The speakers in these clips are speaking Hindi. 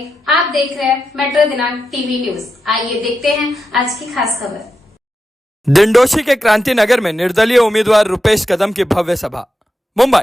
आप देख रहे हैं मेट्रो दिनांक टीवी न्यूज। आइए देखते हैं आज की खास खबर। दिंडोशी के क्रांति नगर में निर्दलीय उम्मीदवार रुपेश कदम की भव्य सभा। मुंबई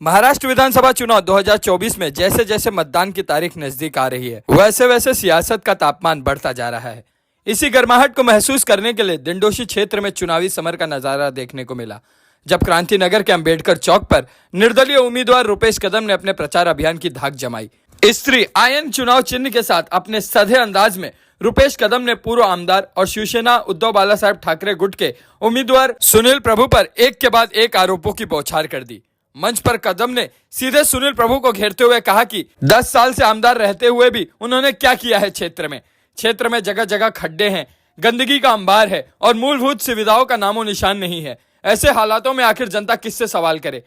महाराष्ट्र विधानसभा चुनाव 2024 में जैसे जैसे मतदान की तारीख नजदीक आ रही है, वैसे वैसे सियासत का तापमान बढ़ता जा रहा है। इसी गर्माहट को महसूस करने के लिए दिंडोशी क्षेत्र में चुनावी समर का नजारा देखने को मिला, जब क्रांति नगर के अंबेडकर चौक पर निर्दलीय उम्मीदवार रुपेश कदम ने अपने प्रचार अभियान की धाक जमाई। स्त्री आयन चुनाव चिन्ह के साथ अपने सधे अंदाज में रुपेश कदम ने पूर्व आमदार और शिवसेना उद्धव बालासाहेब ठाकरे गुट के उम्मीदवार सुनील प्रभु पर एक के बाद एक आरोपों की बौछार कर दी। मंच पर कदम ने सीधे सुनील प्रभु को घेरते हुए कहा कि 10 साल से आमदार रहते हुए भी उन्होंने क्या किया है। क्षेत्र में जगह जगह खड्डे हैं, गंदगी का अंबार है और मूलभूत सुविधाओं का नामो निशान नहीं है। ऐसे हालातों में आखिर जनता किससे सवाल करे।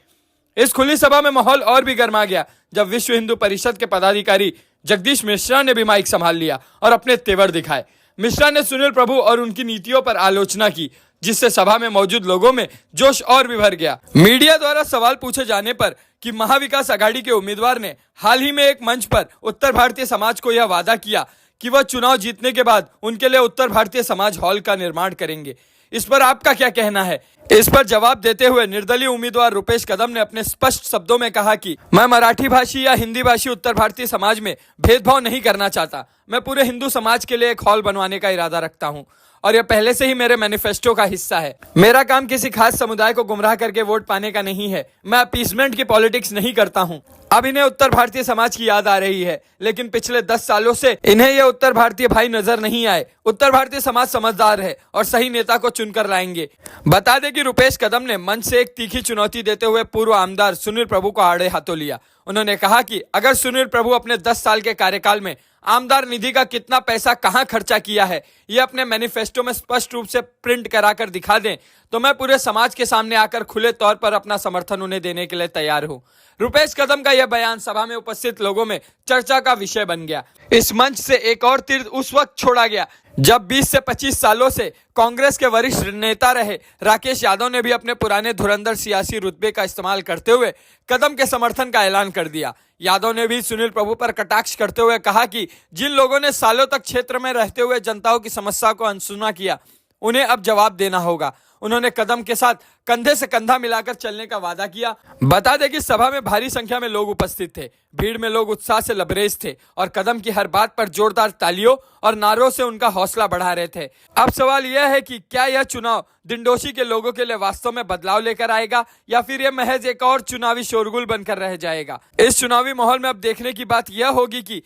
इस खुली सभा में माहौल और भी गर्मा गया जब विश्व हिंदू परिषद के पदाधिकारी जगदीश मिश्रा ने भी माइक संभाल लिया और अपने तेवर दिखाए। मिश्रा ने सुनील प्रभु और उनकी नीतियों पर आलोचना की, जिससे सभा में मौजूद लोगों में जोश और भी भर गया। मीडिया द्वारा सवाल पूछे जाने पर कि महाविकास आघाड़ी के उम्मीदवार ने हाल ही में एक मंच पर उत्तर भारतीय समाज को यह वादा किया कि वह चुनाव जीतने के बाद उनके लिए उत्तर भारतीय समाज हॉल का निर्माण करेंगे, इस पर आपका क्या कहना है। इस पर जवाब देते हुए निर्दलीय उम्मीदवार रुपेश कदम ने अपने स्पष्ट शब्दों में कहा कि मैं मराठी भाषी या हिंदी भाषी उत्तर भारतीय समाज में भेदभाव नहीं करना चाहता। मैं पूरे हिंदू समाज के लिए एक हॉल बनवाने का इरादा रखता हूं और यह पहले से ही मेरे मैनिफेस्टो का हिस्सा है। मेरा काम किसी खास समुदाय को गुमराह करके वोट पाने का नहीं है। मैं अपीसमेंट की पॉलिटिक्स नहीं करता हूं। अब इन्हें उत्तर भारतीय समाज की याद आ रही है, लेकिन पिछले 10 सालों से इन्हें ये उत्तर भारतीय भाई नजर नहीं आए। उत्तर भारतीय समाज समझदार है और सही नेता को चुनकर लाएंगे। बता दें कि रुपेश कदम ने मंच से एक तीखी चुनौती देते हुए पूर्व आमदार सुनील प्रभु को आड़े हाथों लिया। उन्होंने कहा कि अगर सुनील प्रभु अपने 10 साल के कार्यकाल में आमदार निधि का कितना पैसा कहां खर्चा किया है, ये अपने मैनिफेस्टो में स्पष्ट रूप से प्रिंट कराकर दिखा दें, तो मैं पूरे समाज के सामने आकर खुले तौर पर अपना समर्थन उन्हें देने के लिए तैयार हूं। रुपेश कदम का यह बयान सभा में उपस्थित लोगों में चर्चा का विषय बन गया। इस मंच से एक और तीर उस वक्त छोड़ा गया जब 20 से 25 सालों से कांग्रेस के वरिष्ठ नेता रहे राकेश यादव ने भी अपने पुराने धुरंधर सियासी रुतबे का इस्तेमाल करते हुए कदम के समर्थन का ऐलान कर दिया। यादव ने भी सुनील प्रभु पर कटाक्ष करते हुए कहा कि जिन लोगों ने सालों तक क्षेत्र में रहते हुए जनताओं की समस्या को अनसुना किया, उन्हें अब जवाब देना होगा। उन्होंने कदम के साथ कंधे से कंधा मिलाकर चलने का वादा किया। बता दें कि सभा में भारी संख्या में लोग उपस्थित थे। भीड़ में लोग उत्साह से लबरेज थे और कदम की हर बात पर जोरदार तालियों और नारों से उनका हौसला बढ़ा रहे थे। अब सवाल यह है कि क्या यह चुनाव दिंडोशी के लोगों के लिए वास्तव में बदलाव लेकर आएगा या फिर यह महज एक और चुनावी शोरगुल बनकर रह जाएगा। इस चुनावी माहौल में अब देखने की बात यह होगी कि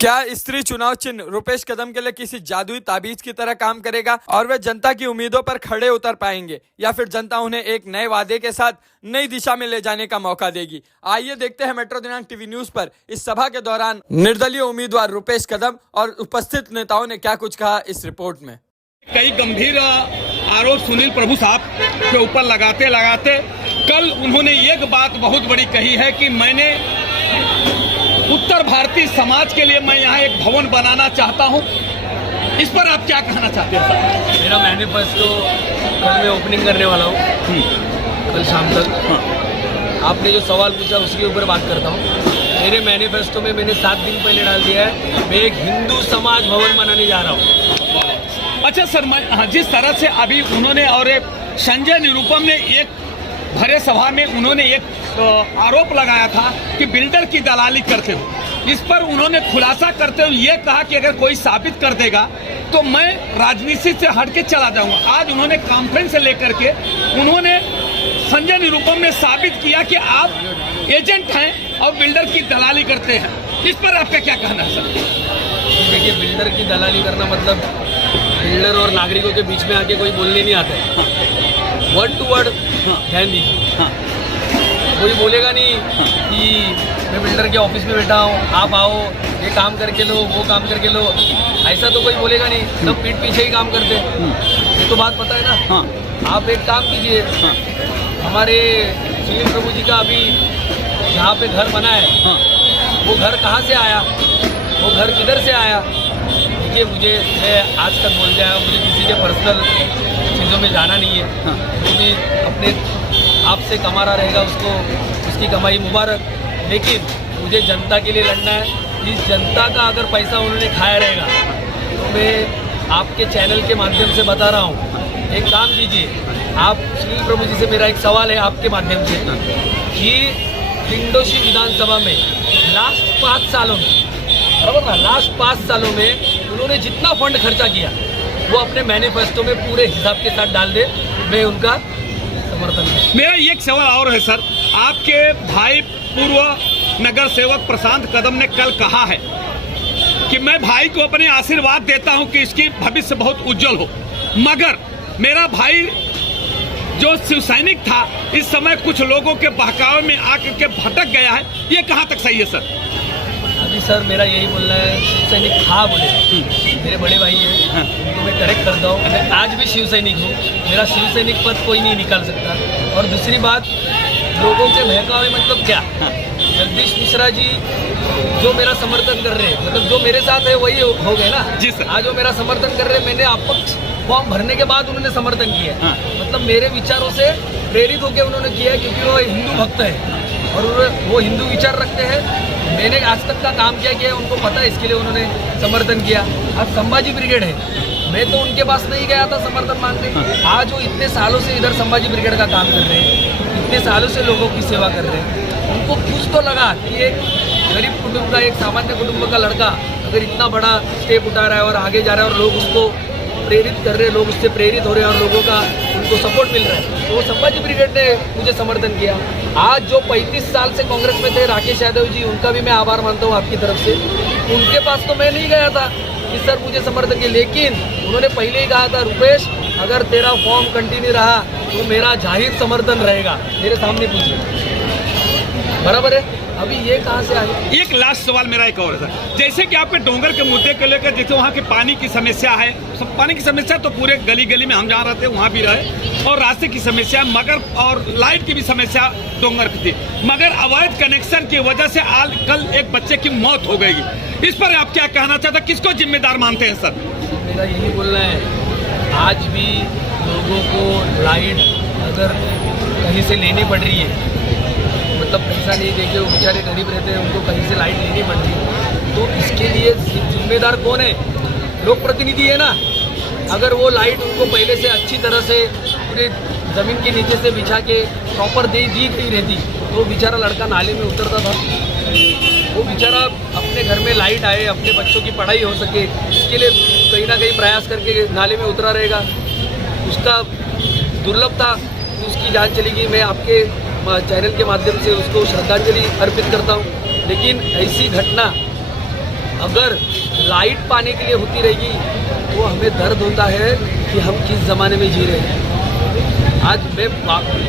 क्या स्त्री चुनाव चिन्ह रुपेश कदम के लिए किसी जादुई ताबीज की तरह काम करेगा और वे जनता की उम्मीदों पर खड़े उतर पाएंगे, या फिर जनता उन्हें एक नए वादे के साथ नई दिशा में ले जाने का मौका देगी। आइए देखते हैं मेट्रो दिनांक टीवी न्यूज पर इस सभा के दौरान निर्दलीय उम्मीदवार रुपेश कदम और उपस्थित नेताओं ने क्या कुछ कहा इस रिपोर्ट में। कई गंभीर आरोप सुनील प्रभु साहब के ऊपर लगाते लगाते कल उन्होंने एक बात बहुत बड़ी कही है कि मैंने उत्तर भारतीय समाज के लिए मैं यहाँ एक भवन बनाना चाहता हूँ। इस पर आप क्या कहना चाहते हैं? मेरा मैनिफेस्टो कल मैं ओपनिंग करने वाला हूँ, कल शाम तक। आपने जो सवाल पूछा उसके ऊपर बात करता हूँ। मेरे मैनिफेस्टो में मैंने 7 दिन पहले डाल दिया है, मैं एक हिंदू समाज भवन बनाने जा रहा हूँ। अच्छा सर, जिस तरह से अभी उन्होंने और संजय निरुपम ने एक भरे सभा में उन्होंने एक आरोप लगाया था कि बिल्डर की दलाली करते हो, इस पर उन्होंने खुलासा करते हुए ये कहा कि अगर कोई साबित कर देगा तो मैं राजनीति से हट के चला जाऊंगा। आज उन्होंने कॉन्फ्रेंस से लेकर के उन्होंने संजय निरुपम ने साबित किया कि आप एजेंट हैं और बिल्डर की दलाली करते हैं। इस पर आपका क्या कहना है सर? देखिए, बिल्डर की दलाली करना मतलब बिल्डर और नागरिकों के बीच में आके कोई बोलने नहीं आता है। वर्ड टू वर्ड ध्यान दीजिए। कोई बोलेगा नहीं कि मैं बिल्डर के ऑफिस में बैठा हूँ, आप आओ ये काम करके लो वो काम करके लो, ऐसा तो कोई बोलेगा नहीं। सब पीठ पीछे ही काम करते हैं, ये तो बात पता है ना। आप एक काम कीजिए, हमारे सुनील प्रभु जी का अभी जहाँ पे घर बना है वो घर कहाँ से आया, वो घर किधर से आया। देखिए, मैं आज तक बोलते आया, मुझे किसी के पर्सनल चीज़ों में जाना नहीं है। जो भी अपने आपसे कमा रहा रहेगा उसको उसकी कमाई मुबारक, लेकिन मुझे जनता के लिए लड़ना है। इस जनता का अगर पैसा उन्होंने खाया रहेगा तो मैं आपके चैनल के माध्यम से बता रहा हूँ, एक काम कीजिए आप। सुनील प्रभु जी से मेरा एक सवाल है आपके माध्यम से कि लिंडोशी विधानसभा में लास्ट 5 सालों में, बराबर ना, लास्ट 5 सालों में उन्होंने जितना फंड खर्चा किया वो अपने मैनिफेस्टो में पूरे हिसाब के साथ डाल दे, मैं उनका समर्थन करूं। मेरा एक सवाल और है सर, आपके भाई पूर्व नगर सेवक प्रशांत कदम ने कल कहा है कि मैं भाई को अपने आशीर्वाद देता हूं कि इसकी भविष्य बहुत उज्जवल हो, मगर मेरा भाई जो शिव सैनिक था इस समय कुछ लोगों के बहकावे में आकर के भटक गया है, ये कहाँ तक सही है सर? अभी सर मेरा यही बोलना है, शिव सैनिक था बोले, मेरे बड़े भाई हैं, उनको मैं करेक्ट करता हूँ, मैं आज भी शिव सैनिक हूँ, मेरा शिव सैनिक पद कोई नहीं निकाल सकता। और दूसरी बात, लोगों के बहकावे मतलब क्या, जगदीश मिश्रा जी जो मेरा समर्थन कर रहे हैं, मतलब जो मेरे साथ है वही हो गए ना जी सर। आज वो मेरा समर्थन कर रहे हैं, मैंने अपक्ष फॉर्म भरने के बाद उन्होंने समर्थन किया है, मतलब मेरे विचारों से प्रेरित होकर उन्होंने किया है, क्योंकि वो हिंदू भक्त है और वो हिंदू विचार रखते हैं। मैंने आज तक का काम क्या किया है उनको पता है, इसके लिए उन्होंने समर्थन किया। आज संभाजी ब्रिगेड है, मैं तो उनके पास नहीं गया था समर्थन मांगने, आज वो इतने सालों से इधर संभाजी ब्रिगेड का काम कर रहे हैं, इतने सालों से लोगों की सेवा कर रहे हैं, उनको कुछ तो लगा कि एक गरीब कुटुंब का, एक सामान्य कुटुंब का लड़का अगर इतना बड़ा स्टेप उठा रहा है और आगे जा रहा है और लोग उसको प्रेरित कर रहे हैं, लोग उससे प्रेरित हो रहे हैं और लोगों का उनको सपोर्ट मिल रहा है, तो संभाजी ब्रिगेड ने मुझे समर्थन किया। आज जो 35 साल से कांग्रेस में थे राकेश यादव जी, उनका भी मैं आभार मानता हूँ आपकी तरफ से, उनके पास तो मैं नहीं गया था कि सर मुझे समर्थन किया, लेकिन उन्होंने पहले ही कहा था रुपेश अगर तेरा फॉर्म कंटिन्यू रहा तो मेरा जाहिर समर्थन रहेगा, मेरे सामने पूछिए, बराबर है। अभी ये कहाँ से आए? एक लास्ट सवाल मेरा एक और है सर, जैसे कि आपके डोंगर के मुद्दे को लेकर, जैसे वहाँ की पानी की समस्या है, सब पानी की समस्या तो पूरे गली गली में हम जहाँ रहते हैं वहाँ भी रहे, और रास्ते की समस्या, मगर और लाइट की भी समस्या डोंगर की थी, मगर अवैध कनेक्शन की वजह से आज कल एक बच्चे की मौत हो गई। इस पर आप क्या कहना चाहते हैं, किसको जिम्मेदार मानते हैं सर? मेरा यही बोलना है, आज भी लोगों को लाइट अगर कहीं से लेनी पड़ रही है, मतलब पैसा नहीं देके वो बेचारे गरीब रहते हैं, उनको कहीं से लाइट लेनी पड़ रही है, तो इसके लिए जिम्मेदार कौन है? लोक प्रतिनिधि है ना। अगर वो लाइट उनको पहले से अच्छी तरह से पूरे ज़मीन के नीचे से बिछा के प्रॉपर दी गई रहती तो वो बेचारा लड़का नाले में उतरता था, वो बेचारा अपने घर में लाइट आए, अपने बच्चों की पढ़ाई हो सके, इसके लिए कहीं ना कहीं प्रयास करके नाले में उतरा रहेगा। उसका दुर्लभ था, उसकी जान चली गई। मैं आपके चैनल के माध्यम से उसको श्रद्धांजलि अर्पित करता हूँ, लेकिन ऐसी घटना अगर लाइट पाने के लिए होती रहेगी तो हमें दर्द होता है कि हम किस ज़माने में जी रहे हैं। आज मैं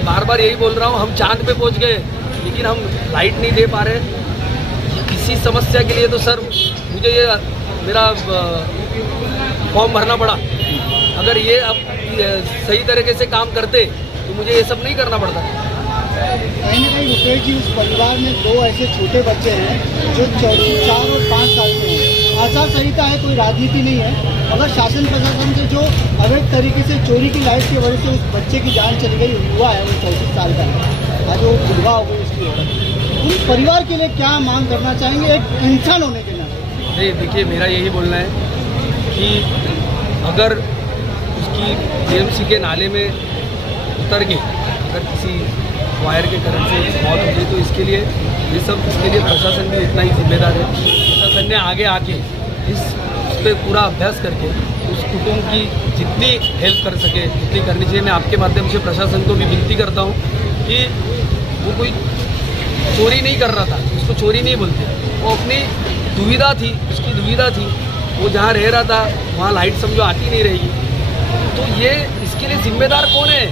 बार बार यही बोल रहा हूँ, हम चांद पे पहुँच गए लेकिन हम लाइट नहीं दे पा रहे। इसी समस्या के लिए तो सर मुझे ये मेरा फॉर्म भरना पड़ा। अगर ये अब सही तरीके से काम करते तो मुझे ये सब नहीं करना पड़ता। कहीं ना कहीं रुपेश जी उस परिवार में 2 ऐसे छोटे बच्चे हैं जो 4 और 5 साल के हैं। आचार संहिता है, कोई राजनीति नहीं है, अगर शासन प्रशासन से जो अवैध तरीके से चोरी की लाइट की वजह से उस बच्चे की जान चली गई, हुआ है वो 34 साल का है, आज वो बुढ़वा हो गई उसकी वजह। उस परिवार के लिए क्या मांग करना चाहेंगे एक इंसान होने के नाते? नहीं, देखिए मेरा यही बोलना है कि अगर उसकी BMC के नाले में उतर गई, अगर किसी वायर के करंट से मौत हो गई तो इसके लिए प्रशासन भी उतना ही जिम्मेदार है। प्रशासन ने आगे आके इस पर पूरा अभ्यास करके उस कुटुंब की जितनी हेल्प कर सके उतनी करनी चाहिए। मैं आपके माध्यम से प्रशासन को भी विनती करता हूँ कि वो कोई चोरी नहीं कर रहा था, उसको चोरी नहीं बोलते, वो अपनी दुविधा थी, उसकी दुविधा थी, वो जहाँ रह रहा था वहाँ लाइट समझो आती नहीं रहेगी। तो ये इसके लिए जिम्मेदार कौन है?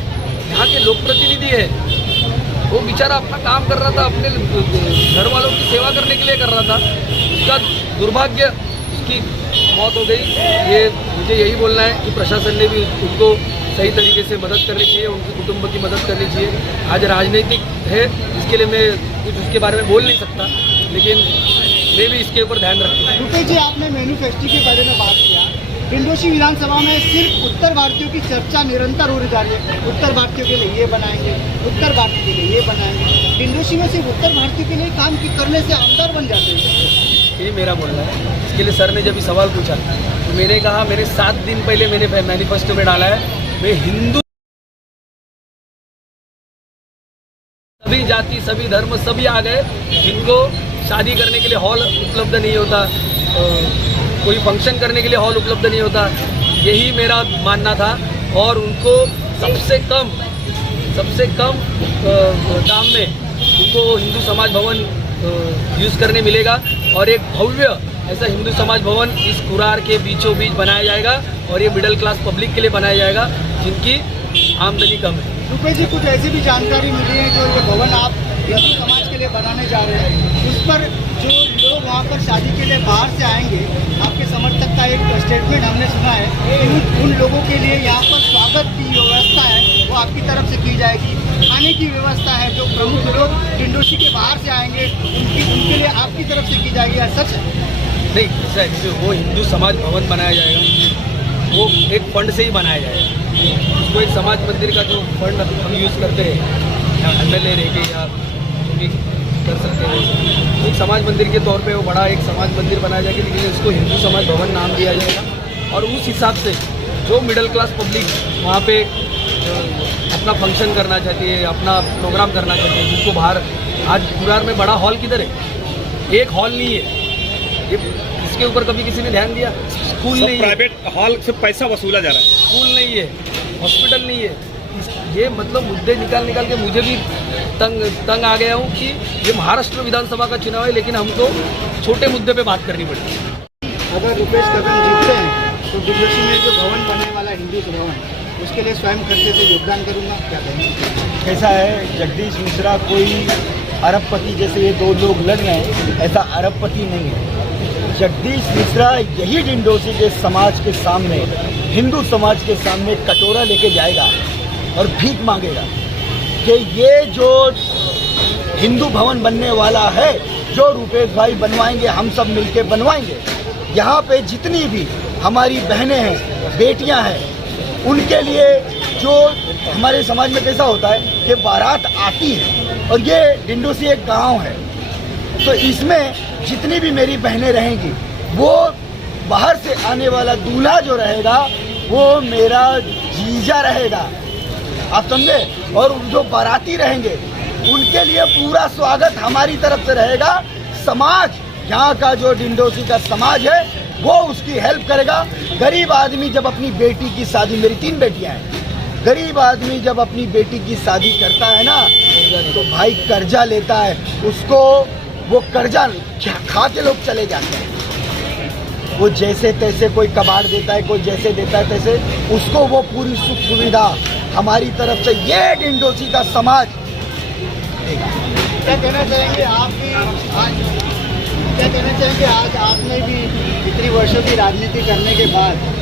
यहाँ के लोक प्रतिनिधि है। वो बेचारा अपना काम कर रहा था, अपने घर वालों की सेवा करने के लिए कर रहा था, उसका दुर्भाग्य उसकी मौत हो गई। ये मुझे यही बोलना है कि प्रशासन ने भी उनको सही तरीके से मदद करनी चाहिए, उनके कुटुंब की मदद करनी चाहिए। आज राजनीतिक है, इसके लिए मैं कुछ उसके बारे में बोल नहीं सकता, लेकिन मैं भी इसके ऊपर ध्यान रखता हूँ। रुपेश जी, आपने मैनिफेस्टो के बारे में बात किया। लिंडोशी विधानसभा में सिर्फ उत्तर भारतीयों की चर्चा निरंतर हो रही है, उत्तर भारतीयों के लिए ये बनाएंगे, उत्तर भारतीयों के लिए ये बनाएंगे। लिंडोशी में सिर्फ उत्तर भारतीयों के लिए काम करने से आमदार बन जाते हैं। ये मेरा बोलना है। इसके लिए सर ने जब भी सवाल पूछा तो मैंने कहा, मैंने 7 दिन पहले मैंने मैनिफेस्टो में डाला है, मैं हिंदू, सभी जाति सभी धर्म सभी आ गए, जिनको शादी करने के लिए हॉल उपलब्ध नहीं होता, कोई फंक्शन करने के लिए हॉल उपलब्ध नहीं होता, यही मेरा मानना था। और उनको सबसे कम दाम में उनको हिंदू समाज भवन यूज़ करने मिलेगा और एक भव्य ऐसा हिंदू समाज भवन इस कुरार के बीचों बीच बनाया जाएगा और ये मिडिल क्लास पब्लिक के लिए बनाया जाएगा जिनकी आमदनी कम है। रुपेश जी, कुछ ऐसी भी जानकारी मिली है जो ये भवन आप हिंदू समाज के लिए बनाने जा रहे हैं, उस पर जो लोग वहाँ पर शादी के लिए बाहर से आएंगे, आपके समर्थक का एक स्टेटमेंट हमने सुना है कि उन लोगों के लिए यहाँ पर स्वागत की व्यवस्था है वो आपकी तरफ से की जाएगी, खाने की व्यवस्था है जो प्रमुख लोग डिंडोशी के बाहर से आएंगे उनके लिए आपकी तरफ से की जाएगी, या सच है? नहीं, ऐसा वो हिंदू समाज भवन बनाया जाएगा, वो एक फंड से ही बनाया जाएगा। उसको एक समाज मंदिर का जो फंड हम यूज़ करते हैं, या MLA रह के या भी कर सकते हैं, एक समाज मंदिर के तौर पे वो बड़ा एक समाज मंदिर बनाया जाएगा, लेकिन उसको हिंदू समाज भवन नाम दिया जाएगा। और उस हिसाब से जो मिडिल क्लास पब्लिक वहाँ पे अपना फंक्शन करना चाहती है, अपना प्रोग्राम करना चाहती है, जिसको बाहर, आज कुरार में बड़ा हॉल किधर है? एक हॉल नहीं है, ये इसके ऊपर कभी किसी ने ध्यान दिया? स्कूल नहीं है, प्राइवेट हॉल से पैसा वसूला जा रहा है, स्कूल नहीं है, हॉस्पिटल नहीं है। ये मतलब मुद्दे निकाल के मुझे भी तंग आ गया हूँ कि ये महाराष्ट्र विधानसभा का चुनाव है, लेकिन हमको छोटे मुद्दे पे बात करनी पड़ती है। अगर रुपेश कदम जीतते हैं तो डिंडोशी में जो भवन बनने वाला हिंदू भवन, उसके लिए स्वयं खर्चे से योगदान करूँगा, क्या कहेंगे? ऐसा है, जगदीश मिश्रा कोई अरबपति जैसे ये दो लोग लड़ रहे हैं, ऐसा अरबपति नहीं है। जगदीश मिश्रा यही डिंडोशी के समाज के सामने, हिंदू समाज के सामने कटोरा लेके जाएगा और भीख मांगेगा कि ये जो हिंदू भवन बनने वाला है, जो रुपेश भाई बनवाएंगे, हम सब मिलके बनवाएंगे। यहाँ पे जितनी भी हमारी बहनें हैं, बेटियाँ हैं, उनके लिए जो हमारे समाज में कैसा होता है कि बारात आती है और ये डिंडोशी एक गांव है, तो इसमें जितनी भी मेरी बहनें रहेंगी, वो बाहर से आने वाला दूल्हा जो रहेगा वो मेरा जीजा रहेगा, आप समझे। और जो बाराती रहेंगे उनके लिए पूरा स्वागत हमारी तरफ से रहेगा। समाज, यहाँ का जो डिंडोशी का समाज है वो उसकी हेल्प करेगा। गरीब आदमी जब अपनी बेटी की शादी, मेरी 3 बेटियां हैं, गरीब आदमी जब अपनी बेटी की शादी करता है ना, तो भाई कर्जा लेता है, उसको वो कर्जा खा के लोग चले जाते हैं। वो जैसे तैसे कोई कबाड़ देता है, कोई जैसे देता है तैसे, उसको वो पूरी सुख सुविधा हमारी तरफ से ये डिंडोशी का समाज देगा। क्या कहना चाहेंगे आप भी आज, क्या कहना चाहेंगे आज आपने भी इतनी वर्षों की राजनीति करने के बाद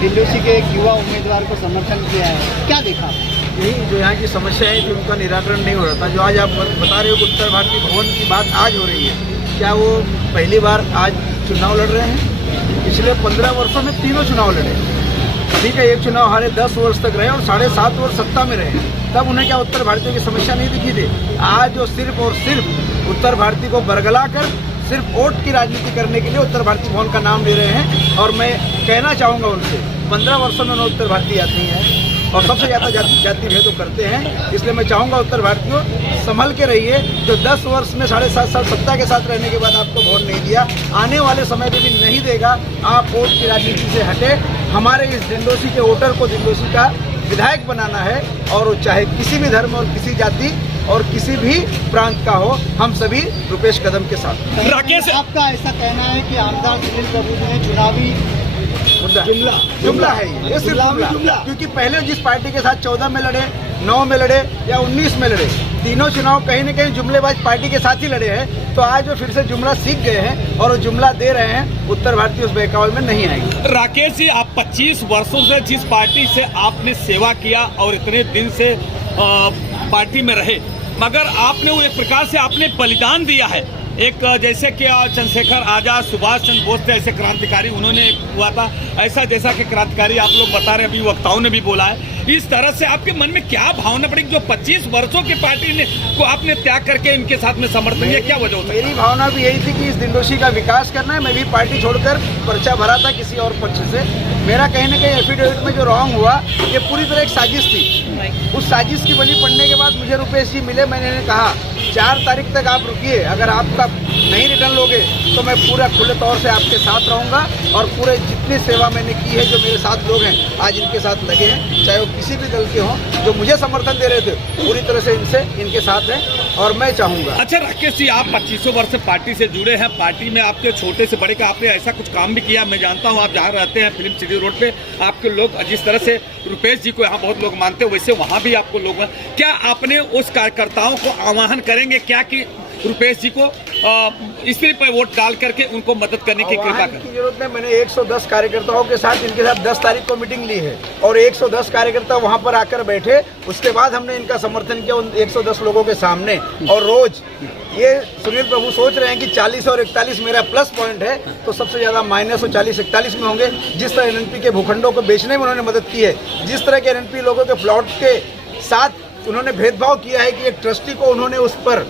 डिंडोशी के एक युवा उम्मीदवार को समर्थन किया है, क्या देखा? यही जो यहाँ की समस्या है कि उनका निराकरण नहीं हो रहा था। जो आज आप बता रहे हो कि उत्तर भारतीय भवन की बात आज हो रही है, क्या वो पहली बार आज चुनाव लड़ रहे हैं? पिछले 15 वर्षों में 3 चुनाव लड़े। ठीक है, एक चुनाव हारे 10 वर्ष तक रहे और 7.5 वर्ष सत्ता में रहे, तब उन्हें क्या उत्तर भारतीयों की समस्या नहीं दिखी थी? आज जो सिर्फ और सिर्फ उत्तर भारतीय को बरगला कर सिर्फ वोट की राजनीति करने के लिए उत्तर भारतीय भवन का नाम ले रहे हैं। और मैं कहना चाहूँगा उनसे, 15 वर्षों में उन्होंने उत्तर भारतीय याद नहीं है और सबसे ज़्यादा जाति भेद करते हैं। इसलिए मैं चाहूँगा उत्तर भारतीयों, संभल के रहिए। जो 10 वर्ष में 7.5 साल सत्ता के साथ रहने के बाद आपको वोट नहीं दिया, आने वाले समय में भी नहीं देगा। आप वोट की राजनीति से हटे, हमारे इस डिंडोशी के वोटर को डिंडोशी का विधायक बनाना है, और वो चाहे किसी भी धर्म और किसी जाति और किसी भी प्रांत का हो, हम सभी रुपेश कदम के साथ। राकेश, आपका ऐसा कहना है कि आमदार सुनील प्रभु जी ने चुनावी जुमला है ये सिर्फ जुमला, क्योंकि पहले जिस पार्टी के साथ 14 में लड़े, 9 में लड़े या 19 में लड़े, तीनों चुनाव कहीं न कहीं जुमलेबाज पार्टी के साथ ही लड़े हैं। तो आज वो फिर से जुमला सीख गए हैं और वो जुमला दे रहे हैं। उत्तर भारतीय उस बहकावे में नहीं आएंगे। राकेश जी, आप 25 वर्षों से जिस पार्टी से आपने सेवा किया और इतने दिन से पार्टी में रहे, मगर आपने वो एक प्रकार से आपने बलिदान दिया है। एक जैसे कि चंद्रशेखर आजाद, सुभाष चंद्र बोस थे, ऐसे क्रांतिकारी उन्होंने हुआ था, ऐसा जैसा कि क्रांतिकारी आप लोग बता रहे, अभी वक्ताओं ने भी बोला है। इस तरह से आपके मन में क्या भावना पड़ी जो 25 वर्षों की पार्टी ने को आपने त्याग करके इनके साथ में समर्थन दिया, क्या वजह होता है? मेरी भावना भी यही थी कि इस दिंडोशी का विकास करना है। मैं भी पार्टी छोड़कर पर्चा भरा था किसी और पक्ष से। मेरा कहीं न कहीं एफिडेविट में जो रॉन्ग हुआ ये पूरी तरह एक साजिश थी। उस साजिश की बलि पड़ने के बाद मुझे रुपेश जी मिले। मैंने कहा 4 तारीख तक आप रुकिए, अगर आपका नहीं रिटर्न लोगे तो मैं पूरा खुले तौर से आपके साथ रहूँगा और पूरे जितनी सेवा मैंने की है, जो मेरे साथ लोग हैं आज इनके साथ लगे हैं, चाहे वो किसी भी दल के हों, जो मुझे समर्थन दे रहे थे पूरी तरह से इनके साथ हैं और मैं चाहूँगा। अच्छा राकेश जी, आप 25 वर्ष से पार्टी से जुड़े हैं, पार्टी में आपके छोटे से बड़े का आपने ऐसा कुछ काम भी किया। मैं जानता हूँ आप जहाँ रहते हैं फिल्म सिटी रोड पे, आपके लोग जिस तरह से रुपेश जी को यहाँ बहुत लोग मानते हैं वैसे वहाँ भी आपको लोग, क्या आपने उस कार्यकर्ताओं को आह्वान करेंगे क्या कि रुपेश जी को इसी पर वोट डाल करके उनको मदद करने की कृपा करें? की जरूरत नहीं। मैंने 110 कार्यकर्ताओं के साथ इनके साथ 10 तारीख को मीटिंग ली है और 110 कार्यकर्ता वहां पर आकर बैठे। उसके बाद हमने इनका समर्थन किया उन 110 लोगों के सामने। और रोज ये सुनील प्रभु सोच रहे हैं कि 40 और 41 मेरा प्लस पॉइंट है, तो सबसे ज्यादा माइनस 40-41 में होंगे। जिस तरह एनएनपी के भूखंडों को बेचने में उन्होंने मदद की है, जिस तरह के एनएनपी लोगों के प्लॉट के साथ उन्होंने भेदभाव किया है कि एक ट्रस्टी को उन्होंने उस पर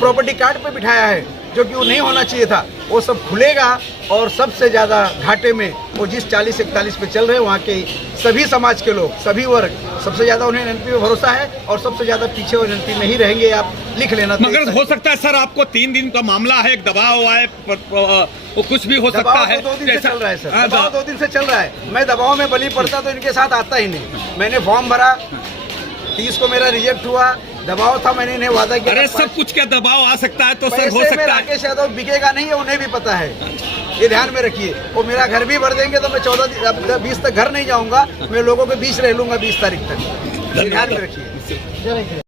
प्रॉपर्टी कार्ड पे बिठाया है जो कि वो नहीं होना चाहिए था, वो सब खुलेगा। और सबसे ज़्यादा घाटे में वो जिस 40-41 पे चल रहे हैं वहाँ के सभी समाज के लोग, सभी वर्ग, सबसे ज़्यादा उन्हें एनएनपी में भरोसा है और सबसे ज़्यादा पीछे वो एनएनपी में ही रहेंगे। आप लिख लेना। मगर हो सकता है सर आपको 3 दिन का मामला है, एक दबाव आए, वो कुछ भी हो सकता है। 2 दिन से चल रहा है सर, दबाव 2 दिन से चल रहा है। मैं दबाव में बली पड़ता तो इनके साथ आता ही नहीं। मैंने फॉर्म भरा, 30 को मेरा रिजेक्ट हुआ, दबाव था, मैंने इन्हें वादा किया। अरे सब कुछ क्या दबाव आ सकता है तो सर हो सकता है। राकेश यादव बिकेगा नहीं है, उन्हें भी पता है, ये ध्यान में रखिए। वो मेरा घर भी भर देंगे तो मैं 14-20 तक घर नहीं जाऊंगा, मैं लोगों के बीच रह लूंगा 20 तारीख तक, ये ध्यान में रखिए।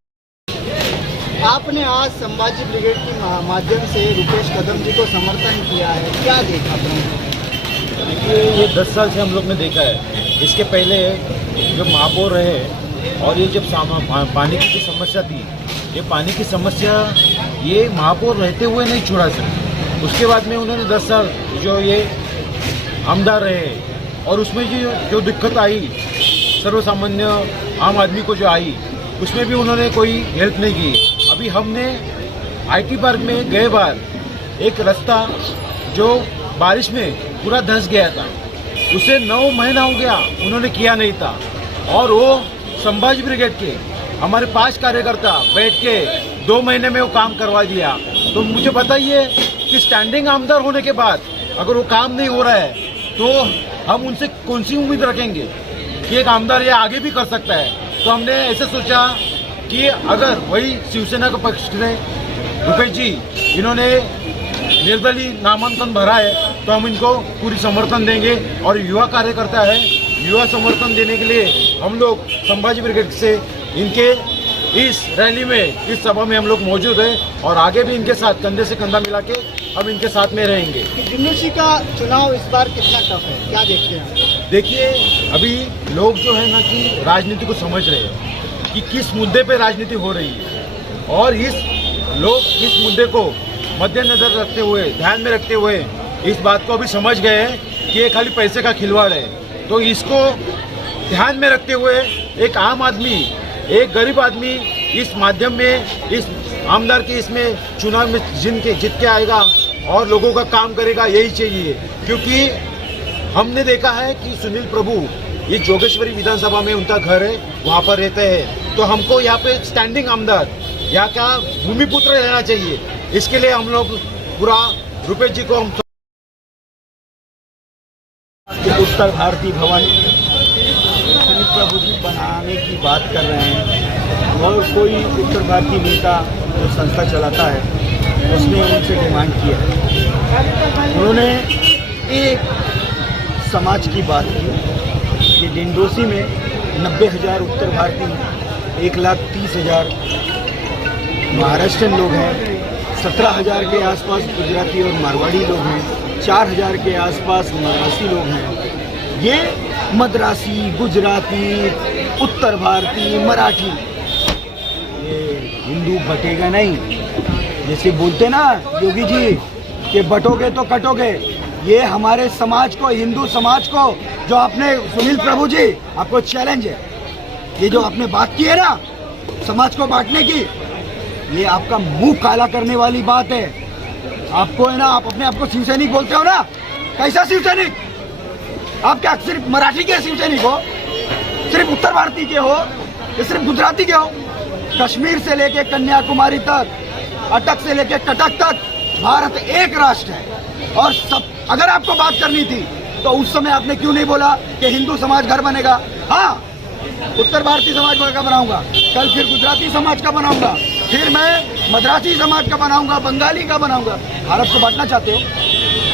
आपने आज संभाजी ब्रिगेड के माध्यम से रुपेश कदम जी को समर्थन किया है, क्या देखा? देखिए ये 10 साल से हम लोग ने देखा है। इसके पहले जब महापौर रहे और ये जब पानी की जो समस्या थी, ये पानी की समस्या ये महापौर रहते हुए नहीं छुड़ा सके। उसके बाद में उन्होंने 10 साल जो ये आमदार रहे और उसमें जो दिक्कत आई सर्वसामान्य आम आदमी को जो आई, उसमें भी उन्होंने कोई हेल्प नहीं की। अभी हमने IT पार्क में गए बार एक रास्ता जो बारिश में पूरा धंस गया था, उसे 9 महीना हो गया उन्होंने किया नहीं था। और वो संभाजी ब्रिगेड के हमारे 5 कार्यकर्ता बैठ के 2 महीने में वो काम करवा दिया। तो मुझे बताइए कि स्टैंडिंग आमदार होने के बाद अगर वो काम नहीं हो रहा है तो हम उनसे कौन सी उम्मीद रखेंगे कि एक आमदार ये आगे भी कर सकता है। तो हमने ऐसे सोचा कि अगर वही शिवसेना के पक्ष में रुपेश जी इन्होंने निर्दलीय नामांकन भरा है तो हम इनको पूरी समर्थन देंगे। और युवा कार्यकर्ता है, युवा समर्थन देने के लिए हम लोग संभाजी ब्रिगेड से इनके इस रैली में, इस सभा में हम लोग मौजूद हैं और आगे भी इनके साथ कंधे से कंधा मिला के हम इनके साथ में रहेंगे। दिंडोशी का चुनाव इस बार कितना टफ है, क्या देखते हैं? देखिए अभी लोग जो है ना कि राजनीति को समझ रहे हैं कि किस मुद्दे पे राजनीति हो रही है और लोग इस मुद्दे को मद्देनजर रखते हुए, ध्यान में रखते हुए इस बात को भी समझ गए हैं कि ये खाली पैसे का खिलवाड़ है। तो इसको ध्यान में रखते हुए एक आम आदमी, एक गरीब आदमी इस माध्यम में, इस आमदार के इसमें चुनाव में जीत के आएगा और लोगों का काम करेगा, यही चाहिए। क्योंकि हमने देखा है कि सुनील प्रभु ये जोगेश्वरी विधानसभा में उनका घर है, वहाँ पर रहते हैं। तो हमको यहाँ पे स्टैंडिंग आमदार, यहाँ का भूमिपुत्र रहना चाहिए। इसके लिए हम लोग पूरा रुपेश जी को हम उत्तर भारतीय भवन सुनील प्रभु जी बनाने की बात कर रहे हैं और कोई उत्तर भारतीय नेता जो संस्था चलाता है उसने उनसे डिमांड किया है। उन्होंने एक समाज की बात की कि डिंडोसी में 90,000 उत्तर भारतीय, 1,30,000 महाराष्ट्रियन लोग हैं, 17,000 के आसपास गुजराती और मारवाड़ी लोग हैं, 4,000 के आसपास मद्रासी लोग हैं। ये मद्रासी, गुजराती, उत्तर भारतीय, मराठी, ये हिंदू बटेगा नहीं। जैसे बोलते ना योगी जी कि बटोगे तो कटोगे, ये हमारे समाज को, हिंदू समाज को, जो आपने सुनील प्रभु जी आपको चैलेंज है ये जो आपने बात की है ना समाज को बांटने की, ये आपका मुंह काला करने वाली बात है। आपको है ना, आप अपने आप को शिवसैनिक बोलते हो ना, कैसा शिवसैनिक? आप क्या सिर्फ मराठी के शिवसैनिक हो, सिर्फ उत्तर भारतीय के हो, या सिर्फ गुजराती के हो? कश्मीर से लेके कन्याकुमारी तक, अटक से लेके कटक तक भारत एक राष्ट्र है। और सब अगर आपको बात करनी थी तो उस समय आपने क्यों नहीं बोला कि हिंदू समाज घर बनेगा? हाँ, उत्तर भारतीय समाज का बनाऊंगा, कल फिर गुजराती समाज का बनाऊंगा, फिर मैं मद्रासी समाज का बनाऊंगा, बंगाली का बनाऊंगा। भारत को बांटना चाहते हो?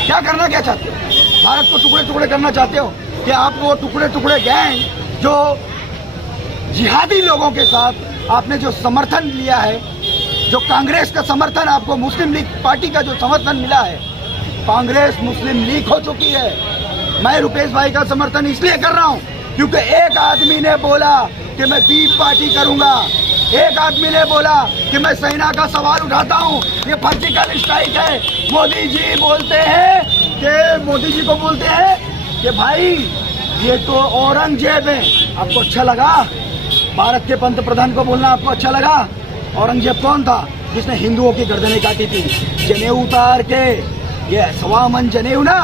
क्या करना क्या चाहते हो? भारत को टुकड़े टुकड़े करना चाहते हो? कि आप वो टुकड़े टुकड़े गैंग जो जिहादी लोगों के साथ आपने जो समर्थन लिया है, जो कांग्रेस का समर्थन आपको, मुस्लिम लीग पार्टी का जो समर्थन मिला है, कांग्रेस मुस्लिम लीग हो चुकी है। मैं रुपेश भाई का समर्थन इसलिए कर रहा हूँ क्योंकि एक आदमी ने बोला कि मैं बीफ पार्टी करूंगा, एक आदमी ने बोला कि मैं सेना का सवाल उठाता हूँ, ये वर्टिकल स्ट्राइक है। मोदी जी बोलते हैं कि मोदी जी को बोलते हैं कि भाई ये तो औरंगजेब है। आपको अच्छा लगा? भारत के पंत प्रधान को बोलना आपको अच्छा लगा? औरंगजेब कौन था? जिसने हिंदुओं की गर्दनें काटी थी। जनेऊ उतार के, ये 1.25 मन जनेऊ ना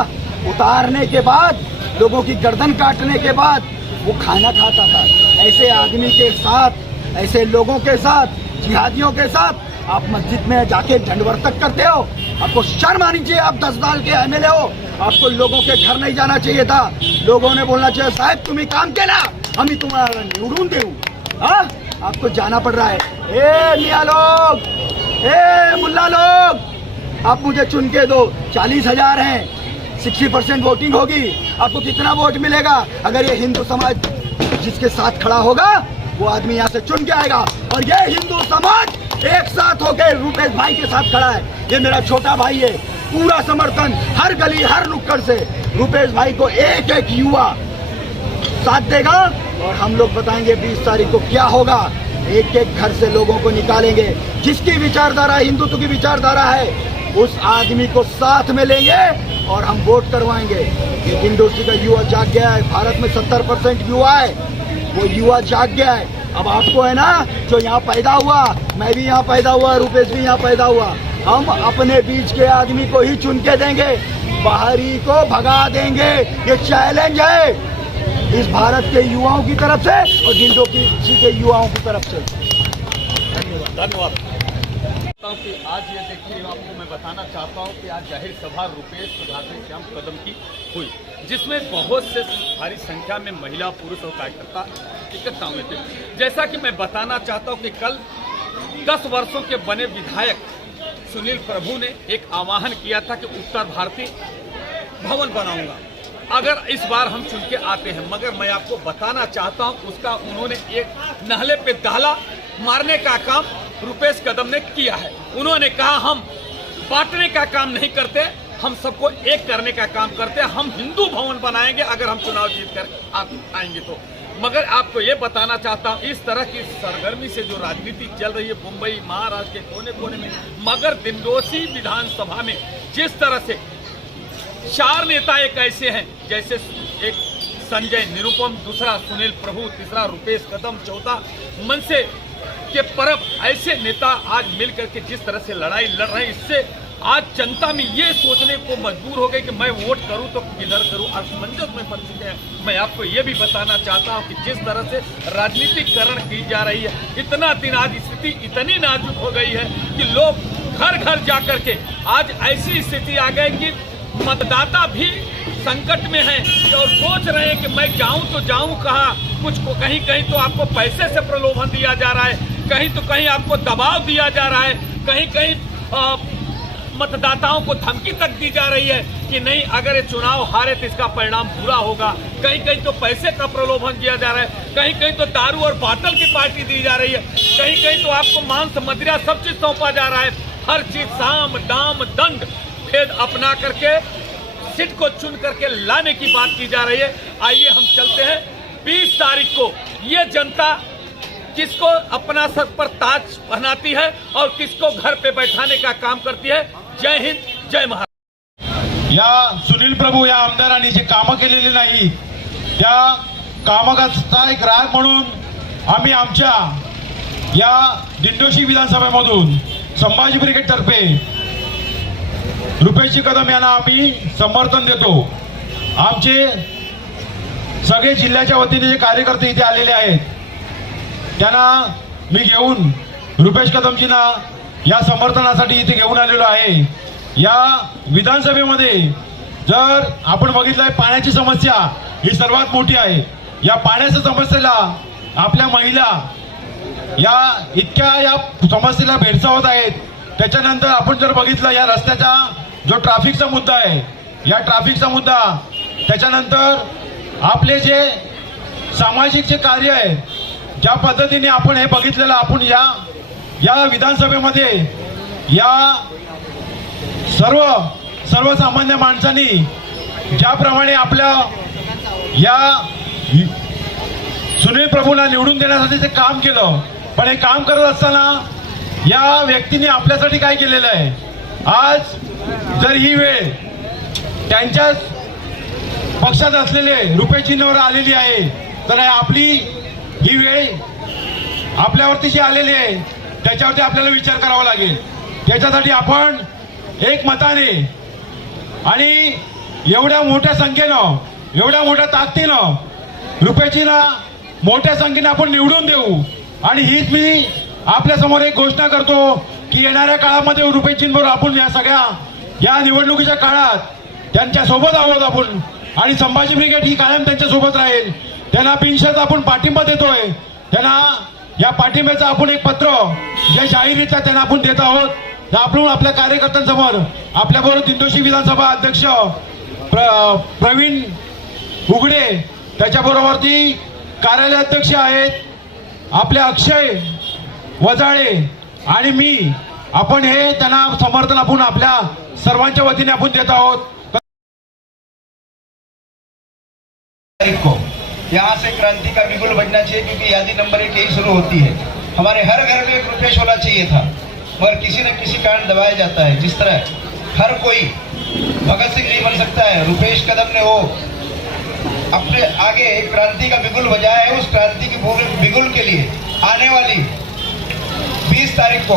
उतारने के बाद, लोगों की गर्दन काटने के बाद वो खाना खाता था। ऐसे आदमी के साथ, ऐसे लोगों के साथ, जिहादियों के साथ आप मस्जिद में जाके झंडवर्तक करते हो? आपको शर्म आनी चाहिए। आप 10 साल के एमएलए हो, आपको लोगों के घर नहीं जाना चाहिए था। लोगों ने बोलना चाहिए साहब तुम ही काम केला, हम ही तुम्हारा निवडून देऊ। हाँ, आपको जाना पड़ रहा है। ए मियाँ लोग, ए मुल्ला लोग, आप मुझे चुन के दो। 40,000 हैं, 60% वोटिंग होगी। आपको कितना वोट मिलेगा? अगर ये हिंदू समाज जिसके साथ खड़ा होगा वो आदमी यहाँ से चुन के आएगा। और ये हिंदू समाज एक साथ होकर रुपेश भाई के साथ खड़ा है। ये मेरा छोटा भाई है, पूरा समर्थन हर गली हर नुक्कड़ से रुपेश भाई को एक एक युवा साथ देगा। और हम लोग बताएंगे 20 तारीख को क्या होगा। एक एक घर से लोगों को निकालेंगे। जिसकी विचारधारा हिंदुत्व की विचारधारा है उस आदमी को साथ में लेंगे और हम वोट करवाएंगे। ये इंडस्ट्री का युवा जाग गया है। भारत में 70% युवा है, वो युवा जाग गया है। अब आपको है ना, जो यहाँ पैदा हुआ, मैं भी यहाँ पैदा हुआ, रुपेश भी यहाँ पैदा हुआ, हम अपने बीच के आदमी को ही चुन के देंगे, बाहरी को भगा देंगे। ये चैलेंज है इस भारत के युवाओं की तरफ से और हिंदुस्तान के युवाओं की तरफ से। धन्यवाद। कि आज ये देखिए, आपको मैं बताना चाहता हूँ कि आज जाहिर सभा रुपेश राधेश्याम कदम की हुई, जिसमें बहुत से भारी संख्या में महिला, पुरुष और कार्यकर्ता इकट्ठा हुए थे। जैसा कि मैं बताना चाहता हूँ कि कल 10 वर्षों के बने विधायक सुनील प्रभु ने एक आह्वान किया था कि उत्तर भारतीय भवन बनाऊंगा अगर इस बार हम चुन के आते हैं। मगर मैं आपको बताना चाहता हूं उसका उन्होंने एक नहले पे दाला मारने का काम रुपेश कदम ने किया है। उन्होंने कहा हम बांटने का काम नहीं करते, हम सबको एक करने का काम करते हैं। हम हिंदू भवन बनाएंगे अगर हम चुनाव जीत कर आएंगे तो। मगर आपको ये बताना चाहता हूँ इस तरह की सरगर्मी से जो राजनीति चल रही है मुंबई महाराष्ट्र के कोने कोने में, मगर दिंडोसी विधानसभा में जिस तरह से 4 नेता एक ऐसे हैं, जैसे एक संजय निरुपम, दूसरा सुनील प्रभु, तीसरा रुपेश कदम, चौथा मनसे के परब, ऐसे नेता आज मिलकर के जिस तरह से लड़ाई लड़ रहे हैं, इससे आज जनता में ये सोचने को मजबूर हो गए कि मैं वोट करूं तो किधर करूं, असमंजस में पड़ चुके हैं। मैं आपको ये भी बताना चाहता हूं कि जिस तरह से राजनीतिकरण की जा रही है, इतना दिन आज स्थिति इतनी नाजुक हो गई है कि लोग घर घर जाकर के आज ऐसी स्थिति आ गई कि मतदाता भी संकट में हैं और सोच रहे हैं कि मैं जाऊं तो जाऊं कहां। कुछ को कहीं कहीं तो आपको पैसे से प्रलोभन दिया जा रहा है, कहीं तो कहीं आपको दबाव दिया जा रहा है, कहीं कहीं मतदाताओं को धमकी तक दी जा रही है कि नहीं अगर ये चुनाव हारे तो इसका परिणाम बुरा होगा। कहीं कहीं तो पैसे का प्रलोभन दिया जा रहा है, कहीं कहीं तो दारू और बाटल की पार्टी दी जा रही है, कहीं कहीं तो आपको मांस मदिरा सब चीज सौंपा जा रहा है। हर चीज साम दाम दंड भेद अपना करके सीट को चुन करके लाने की बात की जा रही है। आइए हम चलते हैं 20 तारीख को ये जनता किसको अपना सर पर ताज पहनाती है और किसको घर पे बैठाने का काम करती है। जय हिंद, जय महाराष्ट्र। या सुनील प्रभू या आमदारांनी जे कामं केलेली नाही त्या कामाचा एक राग म्हणून आम्ही आमच्या या दिंडोशी विधानसभेमधून संभाजी ब्रिगेडतर्फे रुपेशजी कदम यांना आम्ही समर्थन देतो। आमचे सगळे जिल्ह्याच्या वतीने जे कार्यकर्ते इथे आलेले आहेत त्यांना मी घेऊन रुपेश कदमजींना या समर्थनासाठी इथे घेऊन आलेलो आहे। या विधानसभेमध्ये जर आपण बघितलंय पाण्याची समस्या ही सर्वात मोठी आहे। या पाण्याच्या समस्येला आपल्या महिला या इतक्या या समस्येला भेडसावत आहेत। त्याच्यानंतर आपण जर बघितलं या रस्त्याचा जो ट्रॅफिकचा मुद्दा आहे, या ट्रॅफिकचा मुद्दा, त्याच्यानंतर आपले जे सामाजिक जे कार्य आहे, ज्या पद्धतीने आपण हे बघितलेलं आपण या विधानसभेमध्ये या सर्वसामान्य माणसांनी ज्याप्रमाणे आपल्या या सुनील प्रभूंना निवडून देण्यासाठी ते काम केलं, पण हे काम करत असताना या व्यक्तीने आपल्यासाठी काय केलेलं आहे। आज जर ही वेळ त्यांच्याच पक्षात असलेले रुपेशजींवर आलेली आहे तर आपली ही वेळ आपल्यावरती जी आलेली आहे त्याच्यावरती आपल्याला विचार करावा लागेल। त्याच्यासाठी आपण एक मताने आणि एवढ्या मोठ्या संख्येनं, एवढ्या मोठ्या ताकदीनं रुपेशजींना मोठ्या संख्येने आपण निवडून देऊ। आणि हीच मी आपल्या समोर एक घोषणा करतो की येणाऱ्या काळामध्ये रुपेशजींबरोबर आपण या निवडणुकीच्या काळात त्यांच्या सोबत आहोत आपण, आणि संभाजी ब्रिगेड ही कायम त्यांच्या सोबत राहील। त्यांना बिनशर्त आपण पाठिंबा देतोय। त्यांना या पाठिंब्याचं आपण एक पत्र जे जाहीररित्या त्यांना आपण देत आहोत। आपण आपल्या कार्यकर्त्यांसमोर आपल्याबरोबर दिंडोशी विधानसभा अध्यक्ष प्रवीण उघडे, त्याच्याबरोबरती कार्यालय अध्यक्ष आहेत आपले अक्षय वजाळे आणि मी, आपण हे त्यांना समर्थन आपण आपल्या सर्वांच्या वतीने आपण देत आहोत। को यहाँ से क्रांति का बिगुल बजना चाहिए, क्योंकि यादी नंबर 1 यही शुरू होती है। हमारे हर घर में एक रुपेश होना चाहिए था, मगर किसी न किसी कारण दबाया जाता है। जिस तरह हर कोई भगत सिंह नहीं बन सकता है, रुपेश कदम ने वो अपने आगे एक क्रांति का बिगुल बजाया है। उस क्रांति की बिगुल के लिए आने वाली 20 तारीख को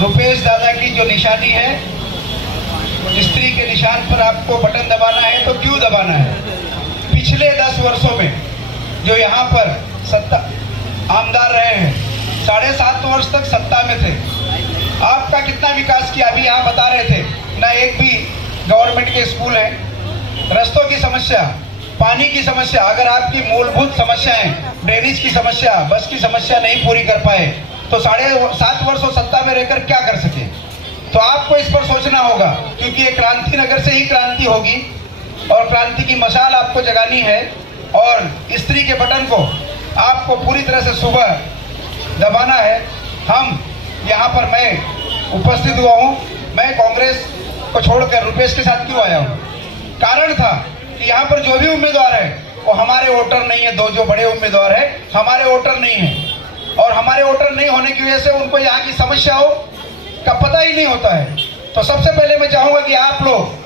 रुपेश दादा की जो निशानी है, स्त्री के निशान पर आपको बटन दबाना है तो क्यों दबाना है। पिछले 10 वर्षों में जो यहाँ पर सत्ता आमदार रहे हैं, 7.5 वर्ष तक सत्ता में थे, आपका कितना विकास किया अभी यहाँ बता रहे थे ना। एक भी गवर्नमेंट के स्कूल है, रस्तों की समस्या, पानी की समस्या, अगर आपकी मूलभूत समस्याएं, ड्रेनेज की समस्या, बस की समस्या नहीं पूरी कर पाए तो 7.5 वर्षों सत्ता में रहकर क्या कर सके। तो आपको इस पर सोचना होगा, क्योंकि ये क्रांति नगर से ही क्रांति होगी और क्रांति की मशाल आपको जगानी है। और स्त्री के बटन को आपको पूरी तरह से सुबह दबाना है। हम यहाँ पर मैं उपस्थित हुआ हूँ, मैं कांग्रेस को छोड़कर रुपेश के साथ क्यों आया हूँ, कारण था कि यहाँ पर जो भी उम्मीदवार है वो हमारे वोटर नहीं है। 2 जो बड़े उम्मीदवार है हमारे वोटर नहीं है, और हमारे वोटर नहीं होने की वजह से उनको यहाँ की समस्याओं का पता ही नहीं होता है। तो सबसे पहले मैं चाहूंगा कि आप लोग